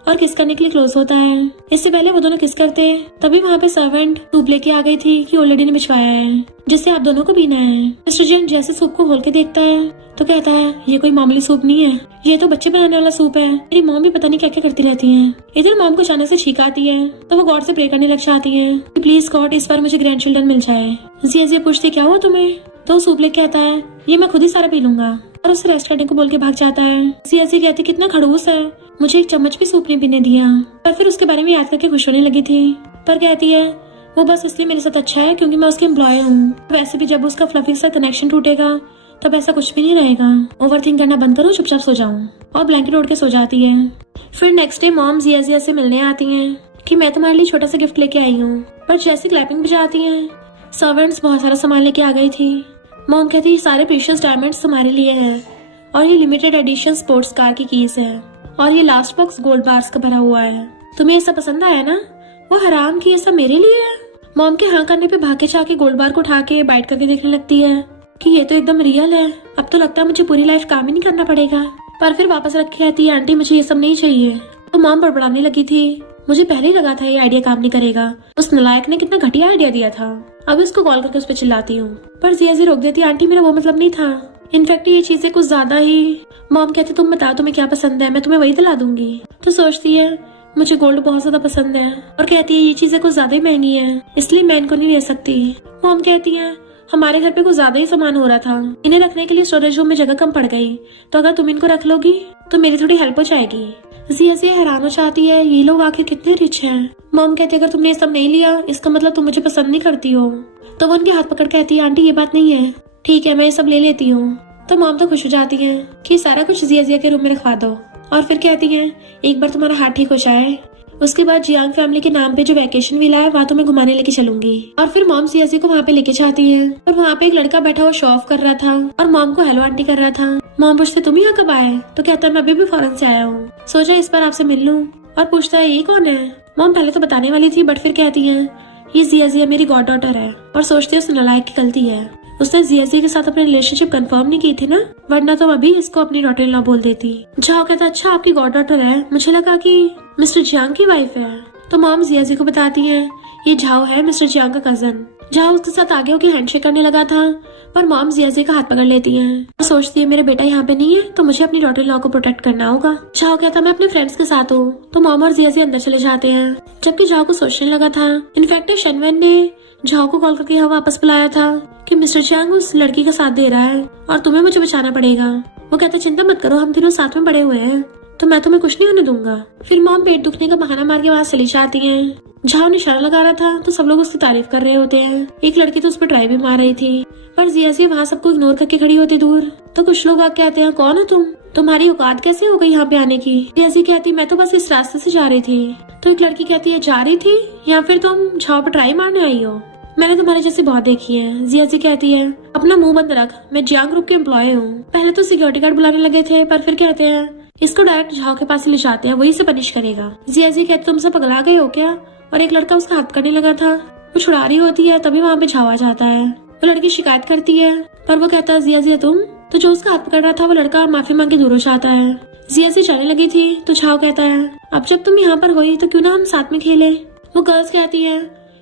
और किस करने के लिए क्लोज होता है। इससे पहले वो दोनों किस करते तभी वहाँ पे सर्वेंट सूप लेके आ गई थी कि ओल्ड लेडी ने भिजवाया है जिससे आप दोनों को पीना है। मिस्टर जियांग जैसे सूप को खोल के देखता है तो कहता है ये कोई मामूली सूप नहीं है, ये तो बच्चे बनाने वाला सूप है। मेरी मॉम भी पता नहीं क्या क्या करती रहती है। इधर मॉम को अचानक से छींक आती है तो वो गॉड से प्रे करने लग जाती है कि प्लीज गॉड इस बार मुझे ग्रैंड चिल्ड्रन मिल जाए। जिया पूछती क्या हुआ तुम्हें? तो सूप लेके आता है ये मैं खुद ही सारा पी लूंगा और उसे रेस्ट करने को बोल के भाग जाता है। जिया कहती कितना खड़ूस है, मुझे एक चम्मच भी सूप नहीं पीने दिया। पर फिर उसके बारे में याद करके खुश होने लगी थी। पर कहती है वो बस इसलिए मेरे साथ अच्छा है क्योंकि मैं उसके एम्प्लॉय हूँ। वैसे भी जब उसका फ्लफी से कनेक्शन टूटेगा तब ऐसा कुछ भी नहीं रहेगा। ओवर थिंक करना बंद करो, चुपचाप सो जाऊं। और ब्लैंकेट ओढ़ के सो जाती है। फिर नेक्स्ट डे मॉम जिया से मिलने आती है कि मैं तुम्हारे लिए छोटा सा गिफ्ट लेके आई हूँ। पर जैसे क्लैपिंग बजाती है सर्वेंट्स बहुत सारा सामान लेके आ गई थी। मॉम कहती है सारे प्रीशियस डायमंड्स तुम्हारे लिए हैं और ये लिमिटेड एडिशन स्पोर्ट्स कार की कीज है और ये लास्ट बॉक्स गोल्ड बार्स का भरा हुआ है। तुम्हें ये सब पसंद आया ना? वो हराम की ये सब मेरे लिए है। मॉम के हाँ करने पे भागे जाके गोल्ड बार को उठा के बाइट करके देखने लगती है कि ये तो एकदम रियल है। अब तो लगता है मुझे पूरी लाइफ काम ही नहीं करना पड़ेगा। पर फिर वापस रखी आती है आंटी मुझे ये सब नहीं चाहिए। तो मॉम बड़बड़ाने लगी थी मुझे पहले ही लगा था ये आइडिया काम नहीं करेगा, उस नालायक ने कितना घटिया आइडिया दिया था। अब इसको कॉल करके उस पर चिल्लाती हूँ पर जिया रोक देती आंटी मेरा वो मतलब नहीं था, इनफैक्ट ये चीजें कुछ ज्यादा ही। मॉम कहती तुम बताओ तुम्हें क्या पसंद है, मैं तुम्हें वही दिला दूंगी। तो सोचती है मुझे गोल्ड बहुत ज्यादा पसंद है और कहती है ये चीजें कुछ ज्यादा ही महंगी है इसलिए मैं इनको नहीं ले सकती। मॉम कहती है हमारे घर पे कुछ ज्यादा ही सामान हो रहा था, इन्हें रखने के लिए स्टोरेज रूम में जगह कम पड़ गई, तो अगर तुम इनको रख लोगी तो मेरी थोड़ी हेल्प हो जाएगी। जिया हैरान हो जाती है ये लोग आखिर कितने रिच हैं। मॉम कहती है अगर तुमने ये सब नहीं लिया इसका मतलब तुम मुझे पसंद नहीं करती हो। तो वो उनके हाथ पकड़ कहती है आंटी ये बात नहीं है, ठीक है मैं ये सब ले लेती हूँ। तो मॉम तो खुश हो जाती है कि सारा कुछ जिया के रूम में रखवा दो और फिर कहती है एक बार तुम्हारा हाथ ठीक हो जाए उसके बाद जियांग फैमिली के नाम पे जो वैकेशन विला है वहाँ तुम्हें घुमाने लेके चलूंगी। और फिर मॉम जिया को वहाँ पे लेके जाती है और वहाँ पे एक लड़का बैठा हुआ शो ऑफ कर रहा था और मॉम को हेलो आंटी कर रहा था। मॉम पूछते तुम यहाँ कब आए? तो कहता है मैं अभी भी फॉरेन से आया हूँ, सोचा इस बार आपसे मिल लूं। और पूछता है ये कौन है? मॉम पहले तो बताने वाली थी बट फिर कहती है ये जिया मेरी गॉड डॉटर है और सोचती है उस नालायक की गलती है, उसने जिया के साथ अपने रिलेशनशिप कंफर्म नहीं की थी ना, वरना तो अभी इसको अपनी डॉटर इन लॉ बोल देती। जाओ कहता अच्छा आपकी गॉड डॉटर है, मुझे लगा कि मिस्टर जियांग की वाइफ है। तो मॉम जिया को बताती है ये झाओ है मिस्टर जियांग का कजन। झाओ उसके साथ आगे होकर हैंडशेक करने लगा था पर मॉम जिया का हाथ पकड़ लेती है और सोचती है मेरा बेटा यहाँ पे नहीं है तो मुझे अपनी डॉटर इन लॉ को प्रोटेक्ट करना होगा। झाओ कहता मैं अपने फ्रेंड्स के साथ हूँ। तो मॉम और जिया अंदर चले जाते हैं जबकि झाओ को सोचने लगा था। इनफैक्ट शेनवेन ने झाओ को कॉल करके यहाँ वापस बुलाया था कि मिस्टर जियांग उस लड़की का साथ दे रहा है और तुम्हें मुझे बचाना पड़ेगा। वो कहता चिंता मत करो हम तीनों साथ में पड़े हुए हैं तो मैं तुम्हें कुछ नहीं होने दूंगा। फिर मॉम पेट दुखने का बहाना मार के वहाँ चली जाती है। झाओ निशाना लगा रहा था तो सब लोग उसकी तारीफ कर रहे होते हैं। एक लड़की तो उस पर ट्राई भी मार रही थी पर जिया वहाँ सबको इग्नोर करके खड़ी होती दूर। तो कुछ लोग आके आते हैं कौन हो तुम? तुम्हारी औकात कैसे हो गई यहाँ पे आने की? जियाजी कहती मैं तो बस इस रास्ते से जा रही थी। तो एक लड़की कहती है जा रही थी या फिर तुम छाव पर ट्राई मारने आई हो? मैंने तुम्हारे जैसी बहुत देखी है। जियाजी कहती है अपना मुंह बंद रख, मैं जियांग ग्रुप के एम्प्लॉय हूँ। पहले तो सिक्योरिटी गार्ड बुलाने लगे थे पर फिर कहते हैं इसको डायरेक्ट झाओ के पास ले जाते हैं, वही से पनिश करेगा। जियाजी कहते तुम सब पगला गए हो क्या? और एक लड़का उसका हाथ पकड़ने लगा था, वो छुड़ा रही होती है तभी वहाँ पे झाओ आ जाता है। वो लड़की शिकायत करती है पर वो कहता है जियाजी तुम तो जो उसका हाथ पकड़ रहा था वो लड़का माफी मांग के दूर हो जाता है। जियाजी जाने लगी थी तो झाओ कहता है अब जब तुम यहाँ पर हुई तो क्यों ना हम साथ में खेले। वो गर्ल्स कहती है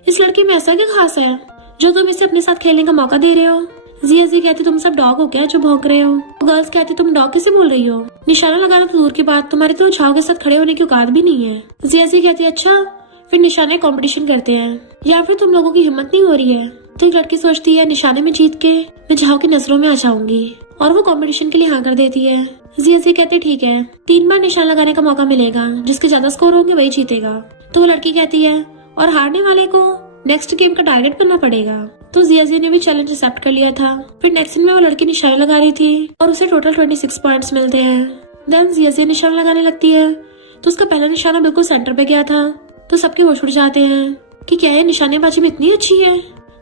इस लड़की में ऐसा क्या खास है जो तुम इसे अपने साथ खेलने का मौका दे रहे हो। जियाजी कहती तुम सब डॉग हो क्या जो भौंक रहे हो? गर्ल्स कहती तुम डॉग किसे बोल रही हो? निशाना लगाना तो दूर की बात, तुम्हारे तो झाओ के साथ खड़े होने की औकात भी नहीं है। जियाजी कहती अच्छा फिर निशाने कंपटीशन करते हैं या फिर तुम लोगों की हिम्मत नहीं हो रही है? तो एक लड़की सोचती है निशाने में जीत के मैं झाओ की नजरों में आ जाऊंगी और वो कंपटीशन के लिए हाँ कर देती है। जियाजी कहते ठीक है 3 बार निशान लगाने का मौका मिलेगा, जिसके ज्यादा स्कोर होंगे वही जीतेगा। तो वो लड़की कहती है और हारने वाले को नेक्स्ट गेम का टारगेट करना पड़ेगा। तो जियाजी ने भी चैलेंज एक्सेप्ट कर लिया था। फिर नेक्स्ट दिन में वो लड़की निशाना लगा रही थी और उसे टोटल 26 पॉइंट्स मिलते हैं। देन जियाजी निशाना लगाने लगती है तो उसका पहला निशाना बिल्कुल सेंटर पे गया था। तो सबके होश उड़ जाते हैं कि क्या ये निशानेबाजी में इतनी अच्छी है,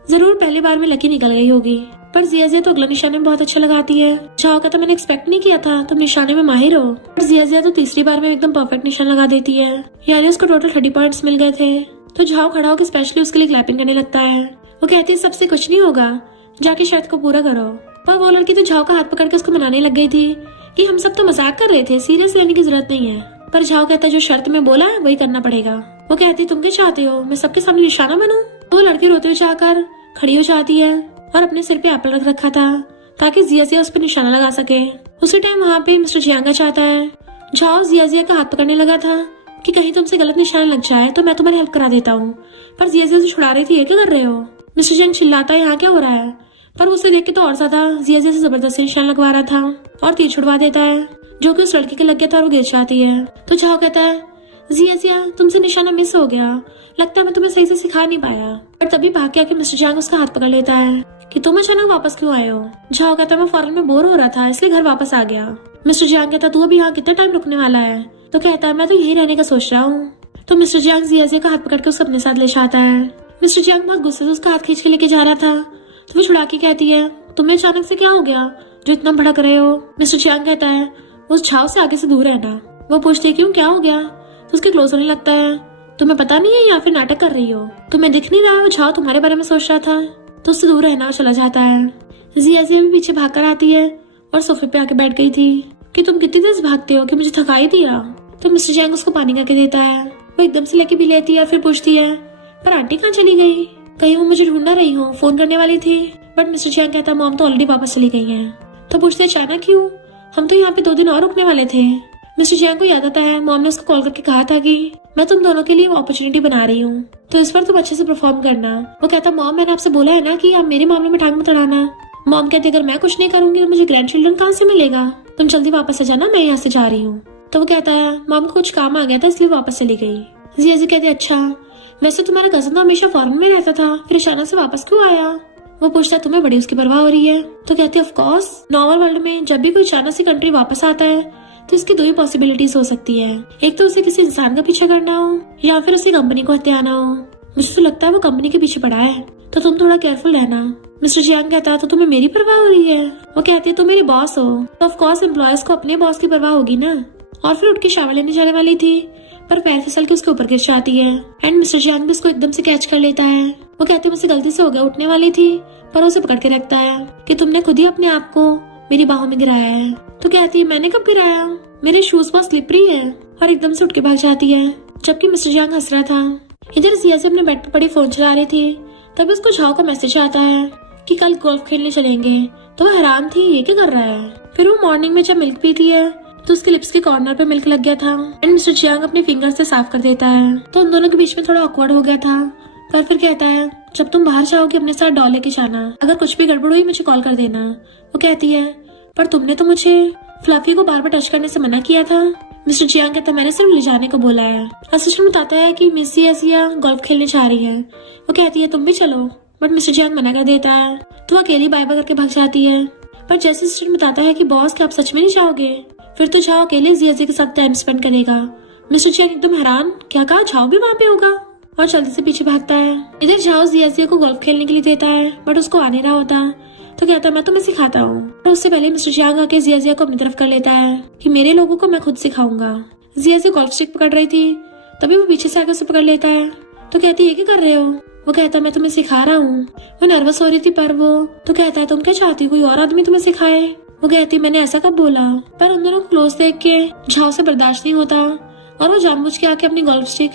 जरूर पहली बार में लकी निकल गई होगी। पर जियाजी तो अगला निशाने में बहुत अच्छा लगाती है। झाओ का तो मैंने एक्सपेक्ट नहीं किया था तुम निशाने में माहिर हो। पर जियाजी तो तीसरी बार में एकदम परफेक्ट निशान लगा देती है, यानी उसको टोटल 30 पॉइंट्स मिल गए थे। तो झाओ खड़ा होकर स्पेशली उसके लिए क्लैपिंग करने लगता है। वो कहती है सबसे कुछ नहीं होगा, जाके शर्त को पूरा करो। पर वो लड़की तो झाओ का हाथ पकड़ के उसको मनाने लग गई थी कि हम सब तो मजाक कर रहे थे, सीरियस लेने की जरूरत नहीं है। पर झाओ कहता है जो शर्त में बोला है वही करना पड़ेगा। वो कहती तुम क्या चाहते हो, मैं सबके सामने निशाना बनूं? तो वो लड़की रोते हुए जाकर खड़ी हो जाती है और अपने सिर पे एप्पल रख रखा था ताकि जियाजिया उस पर निशाना लगा सके। उसी टाइम वहाँ पे मिस्टर जियांग चाहता है झाओ जियाजिया का हाथ पकड़ने लगा था कि कहीं तुमसे गलत निशाना लग जाए तो मैं तुम्हारी हेल्प करा देता हूँ। पर जियाजिया से छुड़ा रही थी, ये क्या कर रहे हो? मिस्टर जियांग चिल्लाता है यहाँ क्या हो रहा है? पर उसे देख के तो और ज्यादा जियाजिया से जबरदस्ती निशान लगवा रहा था और तीर छुड़वा देता है जो कि उस लड़की के लग गया था और वो गिर जाती है। तो झाओ कहता है जियाजिया तुमसे निशाना मिस हो गया, लगता है मैं तुम्हें सही से सिखा नहीं पाया। पर तभी भाग के आके मिस्टर जियांग उसका हाथ पकड़ लेता है कि तुम अचानक वापस क्यों आए हो? झाओ कहता है मैं फॉरेन में बोर हो रहा था इसलिए घर वापस आ गया। मिस्टर जियांग कहता है तू अभी यहाँ कितना टाइम रुकने वाला है? तो कहता है मैं तो यही रहने का सोच रहा हूँ। तो मिस्टर जियांग जियाजिया का हाथ पकड़ के उसको अपने साथ ले जाता है। मिस्टर जियांग बहुत गुस्से से उसका हाथ खींच के लेके जा रहा था तो वो छुड़ा के कहती है तुम्हें अचानक से क्या हो गया जो इतना भड़क रहे हो? मिस्टर जियांग कहता है उस झाओ से आगे से दूर रहना। वो पूछती है क्यों क्या हो गया? तो उसके क्लोज होने लगता है तुम्हें पता नहीं है या फिर नाटक कर रही हो? तुम्हें दिख नहीं रहा वो झाओ तुम्हारे बारे में सोच रहा था। तो उससे दूर रहना और चला जाता है। जियाजिया भी पीछे भाग कर आती है और सोफे पे आके बैठ गई थी कि तुम कितनी तेज भागते हो कि मुझे थकाई दिया। तो मिस्टर जियांग उसको पानी करके देता है। वो एकदम से लेके भी लेती है और फिर पूछती है पर आंटी कहाँ चली गई? कहीं वो मुझे ढूंढ ना रही हो? फोन करने वाली थी। बट मिस्टर जियांग कहता मॉम तो ऑलरेडी वापस चली गई है। तो पूछते अचानक क्यों? हम तो यहाँ पे 2 दिन और रुकने वाले थे। मिस्टर जियांग को याद आता है मॉम ने उसको कॉल करके कहा था कि मैं तुम दोनों के लिए अपॉर्चुनिटी बना रही हूँ तो इस पर तुम अच्छे से परफॉर्म करना। वो कहता मॉम मैंने आपसे बोला है ना कि आप मेरे मामले में टांग मत अड़ाना। मॉम कहती अगर मैं कुछ नहीं करूंगी तो मुझे ग्रैंड चिल्ड्रन कहाँ से मिलेगा? तुम जल्दी वापस आ जाना, मैं यहाँ से जा रही हूँ। तो वो कहता है मॉम को कुछ काम आ गया था इसलिए वापस चली गई। जियाजी कहते अच्छा वैसे तुम्हारा कजन तो हमेशा फॉरेन में रहता था, फिर अचानक से वापस क्यों आया? वो पूछता तुम्हें बड़ी उसकी परवाह हो रही है? तो कहते ऑफ कोर्स नॉर्मल वर्ल्ड में जब भी कोई अचानक से कंट्री वापस आता है तो इसकी 2 ही पॉसिबिलिटीज हो सकती है, एक तो उसे किसी इंसान का पीछा करना हो या फिर उसी कंपनी को हत्या आना हो। मुझे तो लगता है वो कंपनी के पीछे पड़ा है तो तुम थोड़ा केयरफुल रहना। मिस्टर जियांग कहता तो तुम्हें मेरी परवाह हो रही है? वो कहती है तुम मेरी बॉस हो तो ऑफ कोर्स एम्प्लॉयज को अपने बॉस की परवाह होगी ना। और फिर उठ के शावर लेने जाने वाली थी पर पैर फिसल के उसके ऊपर गिर जाती है एंड मिस्टर जियांग भी उसको एकदम से कैच कर लेता है। वो कहती है मुझसे गलती से हो गया, उठने वाली थी पर उसे पकड़ के रखता है कि तुमने खुद ही अपने आप को मेरी बाहों में गिराया है। तो कहती है मैंने कब गिराया, मेरे शूज बहुत स्लिपरी है और एकदम से उठ के भाग जाती है जबकि मिस्टर जियांग हंस रहा था। इधर जिया से अपने बेड पर पड़ी फोन चला रही थी तभी उसको झाओ का मैसेज आता है कि कल गोल्फ खेलने चलेंगे। तो वो हैरान थी ये क्या कर रहा है। फिर वो मॉर्निंग में जब मिल्क पीती है तो उसके लिप्स के कॉर्नर पे मिल्क लग गया था एंड मिस्टर जियांग अपने फिंगर से साफ कर देता है। तो उन दोनों के बीच में थोड़ा ऑकवर्ड हो गया था पर फिर कहता है जब तुम बाहर जाओगे अपने साथ डॉल लेके जाना, अगर कुछ भी गड़बड़ हुई मुझे कॉल कर देना। वो कहती है पर तुमने तो मुझे फ्लफी को बार बार टच करने से मना किया था। मिस्टर जियांग कहता मैंने सिर्फ ले जाने को बोला है। असिस्टेंट बताता है कि मिस जिया गोल्फ खेलने जा रही है। वो कहती है तुम भी चलो बट मिस्टर जियांग मना कर देता है तो वो अकेली बाय बाय करके भाग जाती है। पर जैसे असिस्टेंट बताता है कि बॉस क्या आप सच में नहीं जाओगे, फिर तो झाओ अकेले जियाजी के साथ टाइम स्पेंड करेगा। मिस्टर चियांग एकदम हैरान, क्या कहा, झाओ भी वहाँ पे होगा, और जल्दी से पीछे भागता है। इधर झाओ जियाजी को गोल्फ खेलने के लिए देता है, बट उसको आ नहीं रहा होता, तो कहता है मैं तुम्हें सिखाता हूँ। और उससे पहले मिस्टर चियांग आके जियाजी को अपनी तरफ कर लेता है कि मेरे लोगों को मैं खुद सिखाऊंगा। जियाजी गोल्फ स्टिक पकड़ रही थी, तभी वो पीछे से आके उसे पकड़ लेता है। तो कहती है, ये क्या कर रहे हो? वो कहता है मैं तुम्हें सिखा रहा हूँ। वो नर्वस हो रही थी, पर वो तो कहता है तुम क्या चाहती हो, कोई और आदमी तुम्हें सिखाए? वो कहती मैंने ऐसा कब बोला? पर उन दोनों को क्लोज देख के झाओ से बर्दाश्त नहीं होता, और वो जानबूझ के आके अपनी गोल्फ स्टिक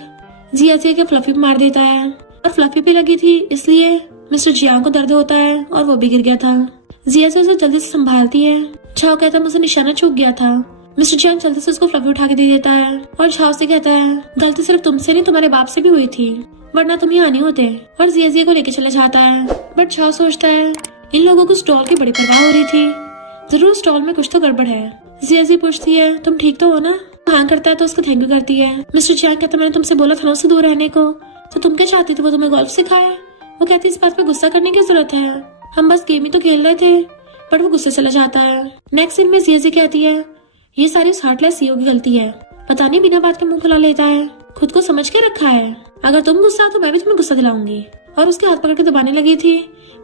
जियाजी के फ्लफी पे मार देता है, और फ्लफी पे लगी थी इसलिए मिस्टर जियांग को दर्द होता है, और वो भी गिर गया था। जियाजी उसे जल्दी से संभालती है। झाओ कहता है मुझे निशाना चूक गया था। मिस्टर जियांग जल्दी से उसको फ्लफी उठा के दे देता है, और झाओ से कहता है गलती सिर्फ तुमसे नहीं तुम्हारे बाप से भी हुई थी, वरना तुम यहाँ नहीं होते, और जियाजी को लेके चले जाता है। बट झाओ सोचता है इन लोगों को स्टॉल की बड़ी परवाह हो रही थी, जरूर स्टॉल में कुछ तो गड़बड़ है। जियाजी पूछती है तुम ठीक तो हो ना? हाँ करता है, तो उसको थैंक यू करती है। मिस्टर चियांग कहता है मैंने तुमसे बोला था ना उससे दूर रहने को, तो तुम क्या चाहती थी वो तुम्हें गोल्फ सिखाए? वो कहती इस बात पे गुस्सा करने की जरूरत है, हम बस गेम ही तो खेल रहे थे। बट वो गुस्से चला जाता है। नेक्स्ट सीन में जियाजी कहती है ये सारी उस हार्टलेस सीईओ की गलती है, पता नहीं बिना बात के मुंह खुला लेता है, खुद को समझ के रखा है, अगर तुम गुस्सा तो मैं भी तुम्हें गुस्सा दिलाऊंगी। और उसके हाथ पकड़ के दबाने लगी थी,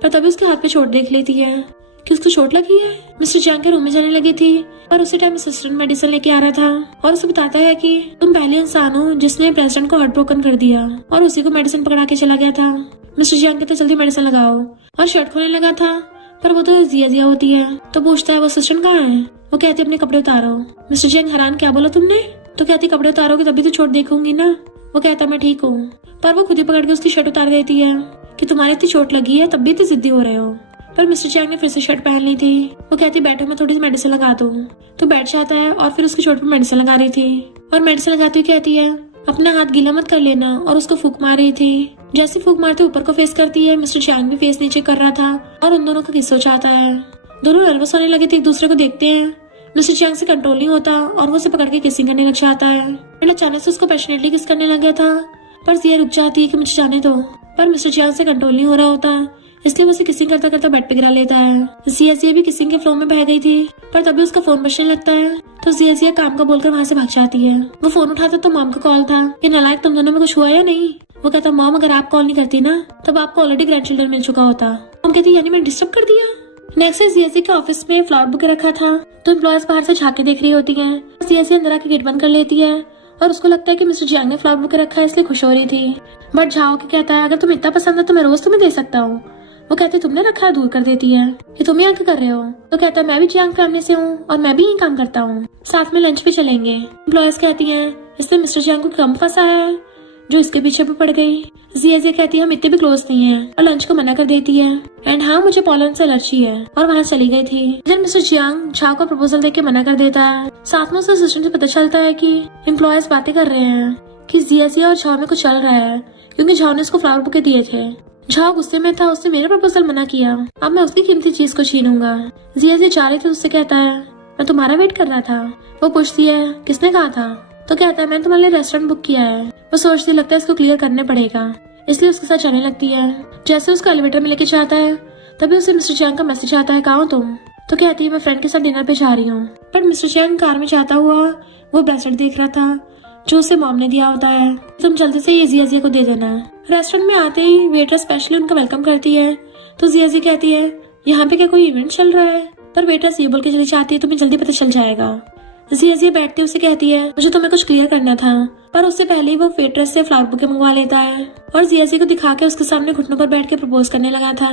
पर तभी उसके हाथ पे चोट देख लेती है कि उसको चोट लगी है। मिस्टर चियांग के रूम में जाने लगी थी, और उसी टाइम असिस्टेंट मेडिसिन लेके आ रहा था, और उसे बताता है कि तुम पहले इंसान हो जिसने प्रेसिडेंट को हार्ट ब्रोकन कर दिया, और उसी को मेडिसिन पकड़ा के चला गया था। मिस्टर चियांग कहते जल्दी मेडिसिन लगाओ, और शर्ट खोलने लगा था, पर वो तो जिया होती है। तो पूछता है वो असिस्टेंट कहाँ है? वो कहती है अपने कपड़े उतारो। मिस्टर चियांग हैरान, क्या बोला तुमने? तो कहती कपड़े उतारोगे तभी तो चोट देखूंगी ना। वो कहता मैं ठीक हूँ, पर वो खुद ही पकड़ के उसकी शर्ट उतार देती है कि तुम्हारे इतनी चोट लगी है तब भी इतनी जिद्दी हो रहे हो। पर मिस्टर चियांग ने फिर से शर्ट पहन ली थी। वो कहती बैठो मैं थोड़ी सी मेडिसिन लगा दूँ। तो बैठ जाता है, और फिर उसकी चोट पर मेडिसिन लगा रही थी, और मेडिसिन लगाती हुई कहती है अपना हाथ गीला मत कर लेना, और उसको फूंक मार रही थी। जैसे फूंक मारते ऊपर को फेस करती है, मिस्टर चियांग भी फेस नीचे कर रहा था, और उन दोनों का किस हो जाता है। दोनों नर्वस होने लगे थे, एक दूसरे को देखते हैं। मिस्टर चियांग से कंट्रोल नहीं होता, और वो उसे पकड़ के किसिंग करने लग जाता है। फिर अचानक से उसको पैशनेटली किस करने लग गया था, पर जिया रुक जाती है कि मुझे जाने दो, पर मिस्टर चियांग से कंट्रोल नहीं हो रहा होता, इसलिए वो उसे किसिंग करता करता बेड पे गिरा लेता है। जिया भी किसिंग के फ्लो में बह गई थी, पर तभी उसका फोन बजने लगता है, तो जिया काम का बोलकर वहाँ से भाग जाती है। वो फोन उठाता तो मॉम का कॉल था कि नालायक तुम दोनों में कुछ हुआ या नहीं? वो कहता मॉम अगर आप कॉल नहीं करती ना तब आपको ऑलरेडी ग्रैंड चिल्ड्रन मिल चुका होता। मॉम कहती यानी मैंने डिस्टर्ब कर दिया। नेक्स्ट जिया के ऑफिस में फ्लावर बुके रखा था, तो एम्प्लॉयज बाहर से झांके देख रही होती है। जिया अंदर आके गेट बंद कर लेती है, और उसको लगता है कि मिस्टर चियांग ने फ्लावर बुके रखा है इसलिए खुश हो रही थी। बट झाओ के कहता है अगर तुम्हें इतना पसंद है तो मैं रोज तुम्हें दे सकता हूँ। वो कहते तुमने रखा है, दूर कर देती है कि तुम यहाँ क्या कर रहे हो? तो कहता है मैं भी चियांग फैमिली से हूँ, और मैं भी यही काम करता हूँ, साथ में लंच पे चलेंगे। एम्प्लॉयज कहती है इसलिए मिस्टर चियांग को कम फंसाया है जो इसके पीछे भी पड़ गई। जिया कहती है हम इतने भी क्लोज नहीं है, और लंच को मना कर देती है। एंड हाँ मुझे पॉलन से एलर्जी है, और वहाँ चली गई थी। इधर मिस्टर चियांग झाओ का प्रपोजल देख के मना कर देता है। साथ में उसे असिस्टेंट से पता चलता है कि एम्प्लॉयज बातें कर रहे हैं कि जिया और झाओ में कुछ चल रहा है, क्योंकि झाओ ने उसको फ्लावर बुके दिए थे। झाओ गुस्से में था, उसने मेरा प्रपोजल मना किया, अब मैं उसकी कीमती चीज को छीनूंगा। जिया जा रही थी, उससे कहता है मैं तुम्हारा वेट कर रहा था। वो पूछती है किसने कहा था? तो कहता है मैंने तुम्हारे लिए रेस्टोरेंट बुक किया है। वो सोचती लगता है इसको क्लियर करने पड़ेगा, इसलिए उसके साथ चलने लगती है। जैसे उसको एलिवेटर में लेके जाता है तभी उसे मिस्टर चियांग का मैसेज आता है कहाँ हो तुम? तो कहती है मैं फ्रेंड के साथ डिनर पे जा रही हूँ। पर मिस्टर चियांग कार में जाता हुआ वो ब्रेसलेट देख रहा था जो उसे मॉम ने दिया होता है, तुम जल्दी से ये जिया को दे देना। रेस्टोरेंट में आते ही वेटर स्पेशली उनका वेलकम करती है, तो जिया कहती है यहाँ पे क्या कोई इवेंट चल रहा है? पर वेटर्स ये बोल के चली जाती है तुम्हें जल्दी पता चल जाएगा। जिया बैठते उसे कहती है मुझे तुम्हें कुछ क्लियर करना था, पर उससे पहले ही वो वेटर्स से फ्लावर बुके मंगवा लेता है, और जिया को दिखा के उसके सामने घुटनों पर बैठ के प्रपोज करने लगा था।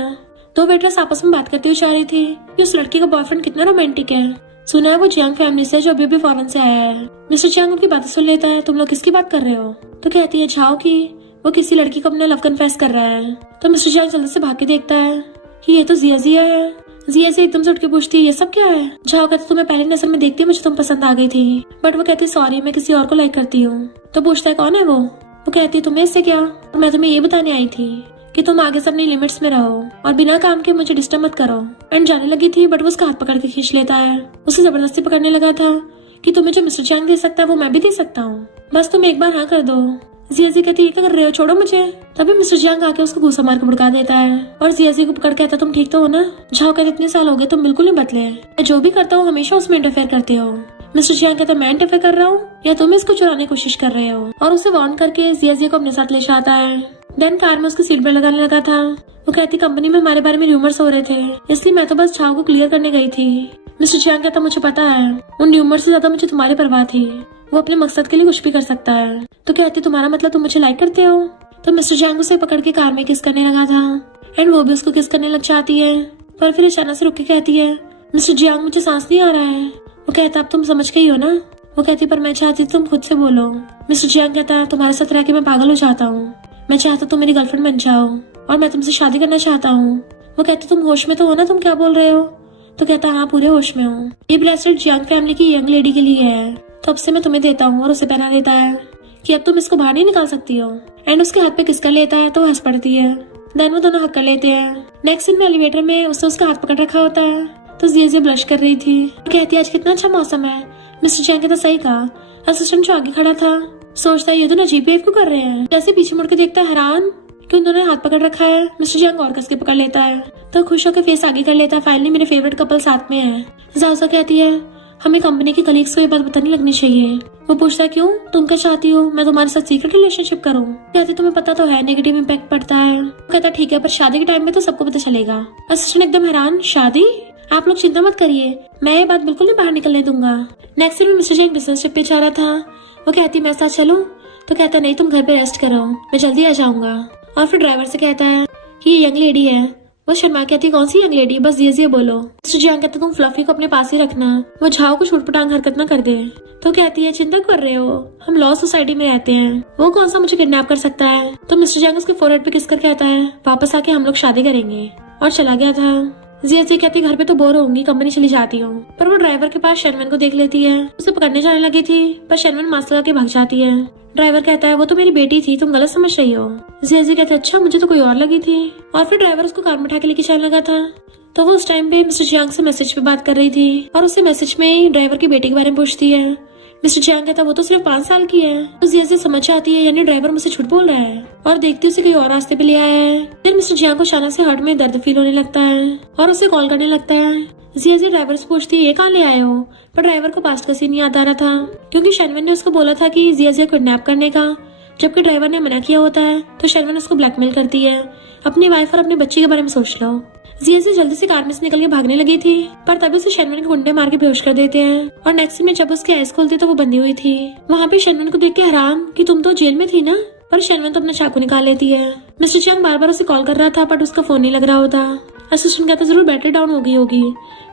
दो वेटर्स आपस में बात करते हुए जा रही थी कि उस लड़की का बॉयफ्रेंड कितना रोमांटिक है, सुना है वो चियांग फैमिली से जो अभी भी फॉरेन से आया है। मिस्टर चियांग उनकी बातें सुन लेता है, तुम लोग किसकी बात कर रहे हो? तो कहती है झाओ की, वो किसी लड़की को अपना लव कन्फेस कर रहा है। तो मिस्टर चियांग जल्दी से भाग के देखता है कि ये तो जिया है। जिया एकदम से उठ के पूछती है ये सब क्या है? झाओ कहती तुम्हें पहली नजर में देखती मुझे तुम पसंद आ गई थी, बट वो कहती सॉरी मैं किसी और को लाइक करती हूँ। तो पूछता है कौन है वो? वो कहती तुम्हें इससे क्या, मैं तुम्हें ये बताने आई थी कि तुम आगे से अपनी लिमिट्स में रहो और बिना काम के मुझे डिस्टर्ब मत करो। एंड जाने लगी थी, बट वो उसका हाथ पकड़ के खींच लेता है। उसे जबरदस्ती पकड़ने लगा था कि तुम्हें जो मिस्टर चियांग दे सकता है वो मैं भी दे सकता हूँ, बस तुम एक बार हाँ कर दो। जिया कहती है क्या कर रहे हो, छोड़ो मुझे। तभी मिस्टर चियांग आके उसको घूसा मार के भड़का देता है, और जिया को पकड़ कहता तुम ठीक तो हो ना? झाओ कहते इतने साल हो गए तुम बिल्कुल नहीं बदले, मैं जो भी करता हूँ हमेशा उसमें इंटरफेयर करते हो। मिस्टर जियांग कहता है मैं इंटरफेयर कर रहा हूँ या तुम इसको चुराने की कोशिश कर रहे हो, और उसे वार्न करके जिया को अपने साथ ले जाता है। देन कार में उसको सीट बेल्ट लगाने लगा था। वो कहती कंपनी में हमारे बारे में र्यूमर्स हो रहे थे, इसलिए मैं तो बस छाव को क्लियर करने गई थी। मिस्टर जियांग कहता मुझे पता है, उन र्यूमर से ज्यादा मुझे तुम्हारी परवाह थी। वो अपने मकसद के लिए कुछ भी कर सकता है। तो कहती तुम्हारा मतलब तुम मुझे लाइक करते हो। तो मिस्टर जियांग उसे पकड़ के कार में किस करने लगा था एंड वो भी उसको किस करने लग जाती है, पर फिर अचानक से रुक के कहती है मिस्टर जियांग मुझे सांस नहीं आ रहा है। वो कहता अब तुम समझ गई हो ना। वो कहती पर मैं चाहती तुम खुद से बोलो। मिस्टर जियांग कहता तुम्हारे साथ रह के मैं पागल हो जाता हूँ, मैं चाहता तुम मेरी गर्लफ्रेंड बन जाओ और मैं तुमसे शादी करना चाहता हूँ। वो कहती तुम होश में तो हो ना, तुम क्या बोल रहे हो। तो कहता हाँ पूरे होश में हूँ। ये ब्रेसलेट जियांग फैमिली की यंग लेडी के लिए है, तो अब से मैं तुम्हें देता हूँ। और उसे पहना देता है कि अब तुम इसको बाहर नहीं निकाल सकती हो। एंड उसके हाथ पे किस कर लेता है तो वो हंस पड़ती है। देन वो दोनों हक कर लेते हैं। नेक्स्ट सीन में एलिवेटर में उसने उसका हाथ पकड़ रखा होता है, तो जिया ब्लश कर रही थी। कहती है आज कितना अच्छा मौसम है। मिस्टर जियांग कहता सही कहा। असिस्टेंट जो आगे खड़ा था सोचता है ये दोनों अजीब बिहेव क्यों कर रहे हैं। जैसे पीछे मुड़ के देखता है हैरान कि उन दोनों ने हाथ पकड़ रखा है। मिस्टर जियांग और कस के पकड़ लेता है, तो खुश होकर फेस आगे कर लेता है। फाइनली मेरे फेवरेट कपल साथ में है। जाओसा कहती है हमें कंपनी के कलीग्स को ये बात पता नहीं लगनी चाहिए। वो पूछता है क्यों, तुम क्या चाहती हो मैं तुम्हारे साथ सीक्रेट रिलेशनशिप करूं। कहती तुम्हें पता तो है नेगेटिव इम्पैक्ट पड़ता है। कहता ठीक है पर शादी के टाइम में तो सबको पता चलेगा। असिस्टेंट एकदम हैरान शादी, आप लोग चिंता मत करिए, मैं ये बात बिल्कुल नहीं बाहर निकलने दूंगा। नेक्स्ट दिन में मिस्टर जियांग बिजनेस ट्रिप पे जा रहा था। वो कहती मैं साथ चलूं, तो कहता नहीं तुम घर पे रेस्ट करो, मैं जल्दी आ जाऊंगा। और फिर ड्राइवर से कहता है कि ये यंग लेडी है। वो शर्मा कहती है कौन सी यंग लेडी, बस ये बोलो। मिस्टर जियांग कहता तुम फ्लफी को अपने पास ही रखना, वो झाओ को छुटपुटांग हरकत न कर दे। तो कहती है चिंता कर रहे हो, हम लॉ सोसाइटी में रहते हैं, वो कौन सा मुझे किडनैप कर सकता है। तो मिस्टर जियांग उसके फोरहेड पे किस कर कहता है वापस आके हम लोग शादी करेंगे, और चला गया था। जिया कहती घर पे तो बोर होंगी, कंपनी चली जाती हूँ। पर वो ड्राइवर के पास शर्मन को देख लेती है। उसे पकड़ने जाने लगी थी पर शर्मन मास्क लगा के भाग जाती है। ड्राइवर कहता है वो तो मेरी बेटी थी, तुम गलत समझ रही हो। जिया कहते अच्छा मुझे तो कोई और लगी थी। और फिर ड्राइवर उसको कार में उठा के लेके जाने लगा था। तो वो उस टाइम पे मिस्टर जियांग से मैसेज पे बात कर रही थी, और उसे मैसेज में ही ड्राइवर की बेटी के बारे में पूछती है। मिस्टर जियांग कहता वो तो सिर्फ 5 साल की है। तो जिया समझ आती है यानी ड्राइवर मुझसे झूठ बोल रहा है, और देखती उसे कहीं और रास्ते पे ले आया है। फिर मिस्टर जियांग को अचानक से हार्ट में दर्द फील होने लगता है और उसे कॉल करने लगता है। जिया ड्राइवर से पूछती है ये कहाँ ले आए हो, पर ड्राइवर को पास्ट का सीन याद आ रहा था, क्योंकि शर्मन ने उसको बोला था कि जिया को किडनैप करने का, जबकि ड्राइवर ने मना किया होता है। तो शर्मन उसको ब्लैकमेल करती है अपनी वाइफ और अपने बच्चे के बारे में सोच लो। जिया जल्दी से कार में से निकल के भागने लगी थी, पर तभी उसे शर्मन के गुंडे मार के बेहोश कर देते हैं। और नेक्स्ट में जब उसकी आइज खोलती तो वो बंदी हुई थी। वहाँ पे शर्मन को देख के हैरान कि तुम तो जेल में थी ना, पर शर्मन तो अपना चाकू निकाल लेती है। मिस्टर जियांग बार बार उसे कॉल कर रहा था बट उसका फोन नहीं लग रहा होता। असिस्टेंट कहता जरूर बैटरी डाउन हो गई होगी।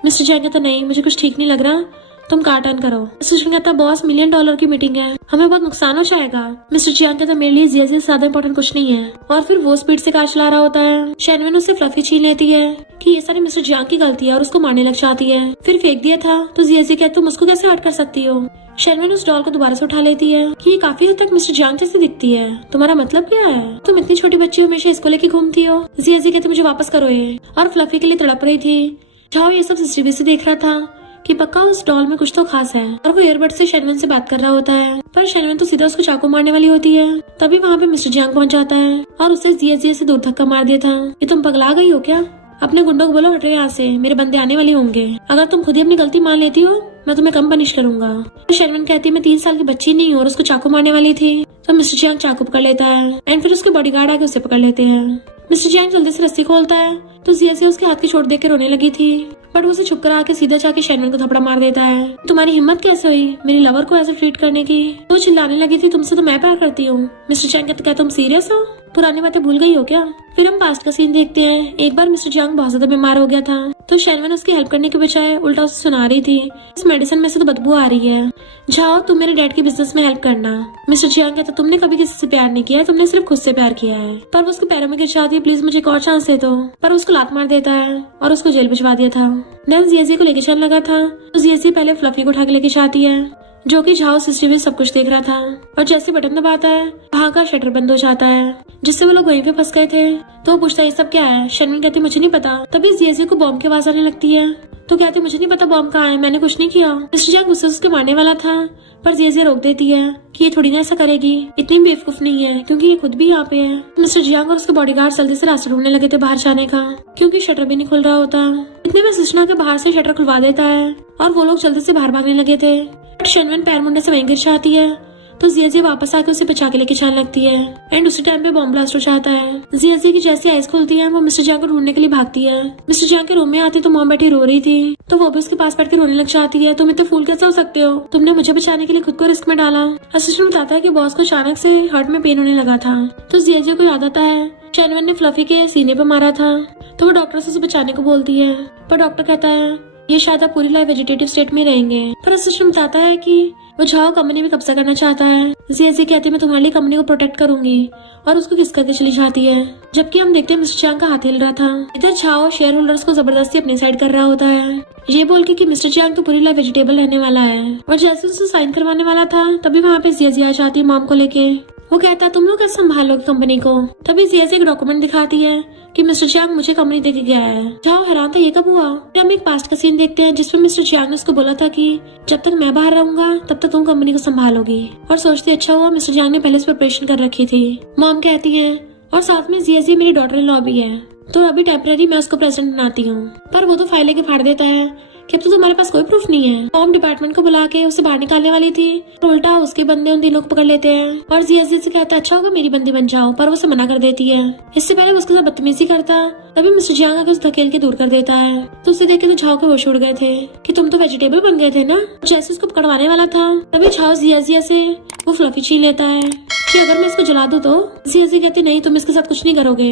मिस्टर जियांग कहता नहीं मुझे कुछ ठीक नहीं लग रहा, तुम कार टर्न करो। असिस्टेंट कहता बॉस $1 मिलियन की मीटिंग है, हमें बहुत नुकसान हो जाएगा। मिस्टर जियांग कहता मेरे लिए जिया से ज्यादा इम्पोर्टेंट कुछ नहीं है। और फिर वो स्पीड से कार चला रहा होता है। शर्मन उससे फ्लफी छीन लेती है कि ये सारी मिस्टर जियांग की गलती है और उसको मारने लग जाती है। फिर फेंक दिया था तो जिया कहती तुम उसको कैसे हर्ट कर सकती हो। शर्मन उस डॉल को दोबारा से उठा लेती है कि ये काफी हद तक मिस्टर जियांग जैसे दिखती है, तुम्हारा मतलब क्या है, तुम इतनी छोटी बच्ची हो हमेशा इसको लेके घूमती हो। जिया कहती मुझे वापस करो ये, और फ्लफी के लिए तड़प रही थी। जाओ ये सब सीसीटीवी से देख रहा था कि पक्का उस डॉल में कुछ तो खास है, और वो एयरबड से शर्मन से बात कर रहा होता है, पर शर्मन तो सीधा उसको चाकू मारने वाली होती है। तभी वहाँ पे मिस्टर जियांग पहुँच जाता है और उसे जिया से दूर धक्का मार दिया था। ये तुम पगला गई हो क्या, अपने गुंडों को बोलो हटो यहाँ से, मेरे बंदे आने वाले होंगे, अगर तुम खुद ही अपनी गलती मान लेती हो मैं तुम्हें कम पनिश करूंगा। शर्मन कहती है मैं 3 साल की बच्ची नहीं हूँ और उसको चाकू मारने वाली थी। तो मिस्टर जियांग चाकू पकड़ लेता है एंड फिर उसके बॉडीगार्ड आके उसे पकड़ लेते हैं। मिस्टर जियांग जल्दी से रस्सी खोलता है तो जिया उसके हाथ की चोट देख के रोने लगी थी, बट उसे छुप कर आके सीधा जाके शर्मन को थपड़ा मार देता है। तुम्हारी हिम्मत कैसे हुई मेरी लवर को ऐसे ट्रीट करने की। तो चिल्लाने लगी थी तुमसे तो मैं प्यार करती हूँ। मिस्टर जियांग कहते क्या तुम सीरियस हो, पुरानी बातें भूल गई हो क्या। फिर हम पास्ट का सीन देखते हैं। एक बार मिस्टर जियांग बहुत ज्यादा बीमार हो गया था, तो शर्मन उसकी हेल्प करने के बजाय उल्टा उसे सुना रही थी इस मेडिसिन में से तो बदबू आ रही है, जाओ तुम मेरे डैड के बिजनेस में हेल्प करना। मिस्टर जियांग कहता तुमने कभी किसी से प्यार नहीं किया है, तुमने सिर्फ खुद से प्यार किया है। पर वो उसके पैरों में गिर जाती है प्लीज मुझे एक और चांस दे दो, पर उसको लात मार देता है और उसको जेल भिजवा दिया था। नैन जिया को लेके चलने लगा था तो जिया पहले फ्लफी को उठा के लेके जाती है, जो कि झाओ सीसीटीवी सब कुछ देख रहा था। और जैसे बटन दबाता है वहाँ का शटर बंद हो जाता है, जिससे वो लोग वहीं पे फंस गए थे। तो वो पूछता है ये सब क्या है। शर्मिन कहती मुझे नहीं पता। तभी जियाजी को बॉम्ब की आवाज आने लगती है। तो कहती मुझे नहीं पता बॉम्ब कहाँ है, मैंने कुछ नहीं किया। मिस्टर जैंग गुस्से से उसके मारने वाला था पर जियाजी रोक देती है कि ये थोड़ी ना ऐसा करेगी, इतनी बेवकूफ नहीं है क्योंकि ये खुद भी यहाँ पे है। मिस्टर जियांग और उसके बॉडीगार्ड जल्दी से रास्ता ढूंढने लगे थे बाहर जाने का क्योंकि शटर भी नहीं खुल रहा होता। इतने में सिस्टना के बाहर से शटर खुलवा देता है और वो लोग जल्दी से बाहर भागने लगे थे। बट शनवन पैर मुंडे से वहीं गिर जाती है तो जियाजी वापस आके उसे बचा के लेके जाने लगती है एंड उसी टाइम पे बॉम्ब ब्लास्ट हो जाता है। जियाजी की जैसी आइज खुलती है वो मिस्टर जैंग को ढूंढने के लिए भागती है। मिस्टर जैंग के रूम में आती तो मॉम बैठी रो रही थी तो वो भी उसके पास बैठ के रोने लग जाती है। तुम इतने फूल कैसे हो सकते हो, तुमने मुझे बचाने के लिए खुद को रिस्क में डाला। असिस्टेंट बताता है कि बॉस को अचानक से हार्ट में पेन होने लगा था तो जियाजी को याद आता है शनवन ने फ्लफी के सीने पे मारा था तो वो डॉक्टर से उसे बचाने को बोलती है पर डॉक्टर कहता है ये शायद आप पूरी लाइफ वेजिटेटिव स्टेट में रहेंगे। पर असिस्टेंट बताता है कि वो झाओ कंपनी में कब्जा करना चाहता है। जियाजी कहती है मैं तुम्हारे लिए कंपनी को प्रोटेक्ट करूंगी और उसको किस करके चली जाती है। जबकि हम देखते हैं मिस्टर चांग का हाथ हिल रहा था। इधर झाओ शेयर होल्डर्स को जबरदस्ती अपनी साइड कर रहा होता है ये बोल के कि मिस्टर चांग तो पूरी लाइफ वेजिटेबल रहने वाला है। और जैसे उसे साइन करवाने वाला था तभी वहाँ पे जियाजी आ जाती है मॉम को लेके। वो कहता है तुम लोग कैसे संभालोगे कंपनी को। तभी जियाजी एक डॉक्यूमेंट दिखाती है कि मिस्टर चांग मुझे कंपनी देके गया है। जाओ हैरान था ये कब हुआ। हम एक पास्ट का सीन देखते हैं जिसमें मिस्टर चांग ने उसको बोला था कि जब तक मैं बाहर रहूंगा तब तक तुम कंपनी को संभालोगी। और सोचती अच्छा हुआ मिस्टर चांग ने पहले से प्रिपरेशन कर रखी थी। मॉम कहती है और साथ में जियाजी मेरी डॉटर इन लॉ भी है तो अभी टेम्परेरी मैं उसको प्रेसिडेंट बनाती हूँ। पर वो तो फाइल लेके फाड़ देता है कि अब तो तुम्हारे पास कोई प्रूफ नहीं है। मॉम डिपार्टमेंट को बुला के उसे बाहर निकालने वाली थी तो उल्टा उसके बंदे उन तीनों को पकड़ लेते हैं और जियाजी से कहता है अच्छा होगा मेरी बंदी बन जाओ पर वो उसे मना कर देती है। इससे पहले उसके साथ बदतमीजी करता तभी मिस्टर जियांग आके उसे धकेल के दूर कर देता है तो उसे देख के तो झाओ के होश उड़ गए थे कि तुम तो वेजिटेबल बन गए थे ना। जैसे उसको पकड़वाने वाला था तभी झाओ जियाजी से वो फ्लफी छीन लेता है कि अगर मैं इसको जला दूं तो। जियाजी कहती नहीं तुम इसके साथ कुछ नहीं करोगे,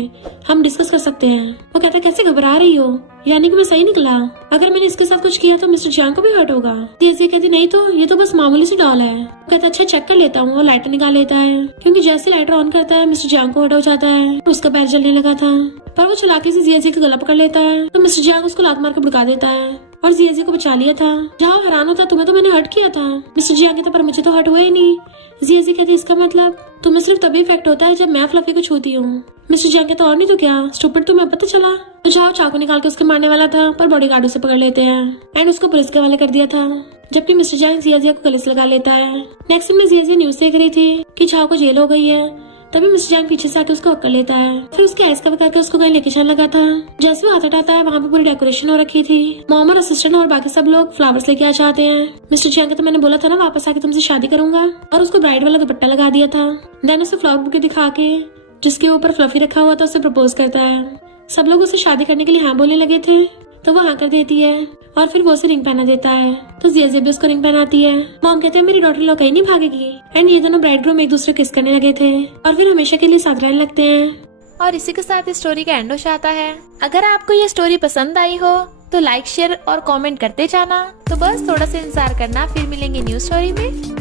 हम डिस्कस कर सकते हैं। वो कहता है कैसे घबरा रही हो, यानी कि मैं सही निकला, अगर मैंने इसके साथ कुछ किया तो मिस्टर जियांग को भी हर्ट होगा। जियाजी कहती नहीं तो ये तो बस मामूली सी डॉल है। वो कहता अच्छा चेक कर लेता हूँ। वो लाइटर निकाल लेता है क्योंकि जैसे लाइटर ऑन करता है मिस्टर जियांग को हर्ट हो जाता है उसका पैर जलने लगा था पर वो चलाके से जियाजी का गला पकड़ लेता है तो मिस्टर जियांग उसको लात मार के भड़का देता है और जियाजी को बचा लिया था। जाओ हैरान होता तुम्हें तो मैंने हर्ट किया था। मिस्टर जियांग कहता पर मुझे तो हर्ट हुआ ही नहीं। जियाजी कहती इसका मतलब तुम्हें सिर्फ तभी इफेक्ट होता है जब मैं फ्लफी को छूती हूँ। मिस्टर जियांग कहता और नहीं तो क्या स्टूपिड, तुम्हें पता चला। तो जाओ चाकू निकाल के उसके मारने वाला था पर बॉडीगार्ड उसे पकड़ लेते हैं एंड उसको पुलिस के हवाले कर दिया था जबकि मिस्टर जियांग जियाजी को गले से लगा लेता है। नेक्स्ट में जियाजी न्यूज देख रही थी कि झाओ को जेल हो गई है तभी मिस्टर जियांग पीछे से आके उसको पकड़ लेता है फिर उसके आइस कवर करके उसको कहीं लेके जाने लगा था। जैसे वो हाथ हटाता है वहाँ पे पूरी डेकोरेशन हो रखी थी। मॉम और असिस्टेंट और बाकी सब लोग फ्लावर्स लेके आ जाते हैं। मिस्टर जियांग कहता मैंने बोला था ना वापस आके तुमसे शादी करूंगा और उसको ब्राइड वाला दुपट्टा लगा दिया था। देन उसे फ्लावर बुके दिखा के जिसके ऊपर फ्लफी रखा हुआ था उसे प्रपोज करता है। सब लोग उसे शादी करने के लिए हाँ बोलने लगे थे तो वो हाँ कर देती है और फिर वो उसे रिंग पहना देता है तो जियाजी भी उसको रिंग पहनाती है। मॉम कहते हैं मेरी डॉटर लोग कहीं नहीं भागेगी एंड ये दोनों ब्राइड ग्रूम एक दूसरे किस करने लगे थे और फिर हमेशा के लिए साथ रहने लगते हैं। और इसी के साथ इस स्टोरी का एंड हो जाता है। अगर आपको ये स्टोरी पसंद आई हो तो लाइक शेयर और कमेंट करते जाना। तो बस थोड़ा सा इंतजार करना, फिर मिलेंगे न्यू स्टोरी में।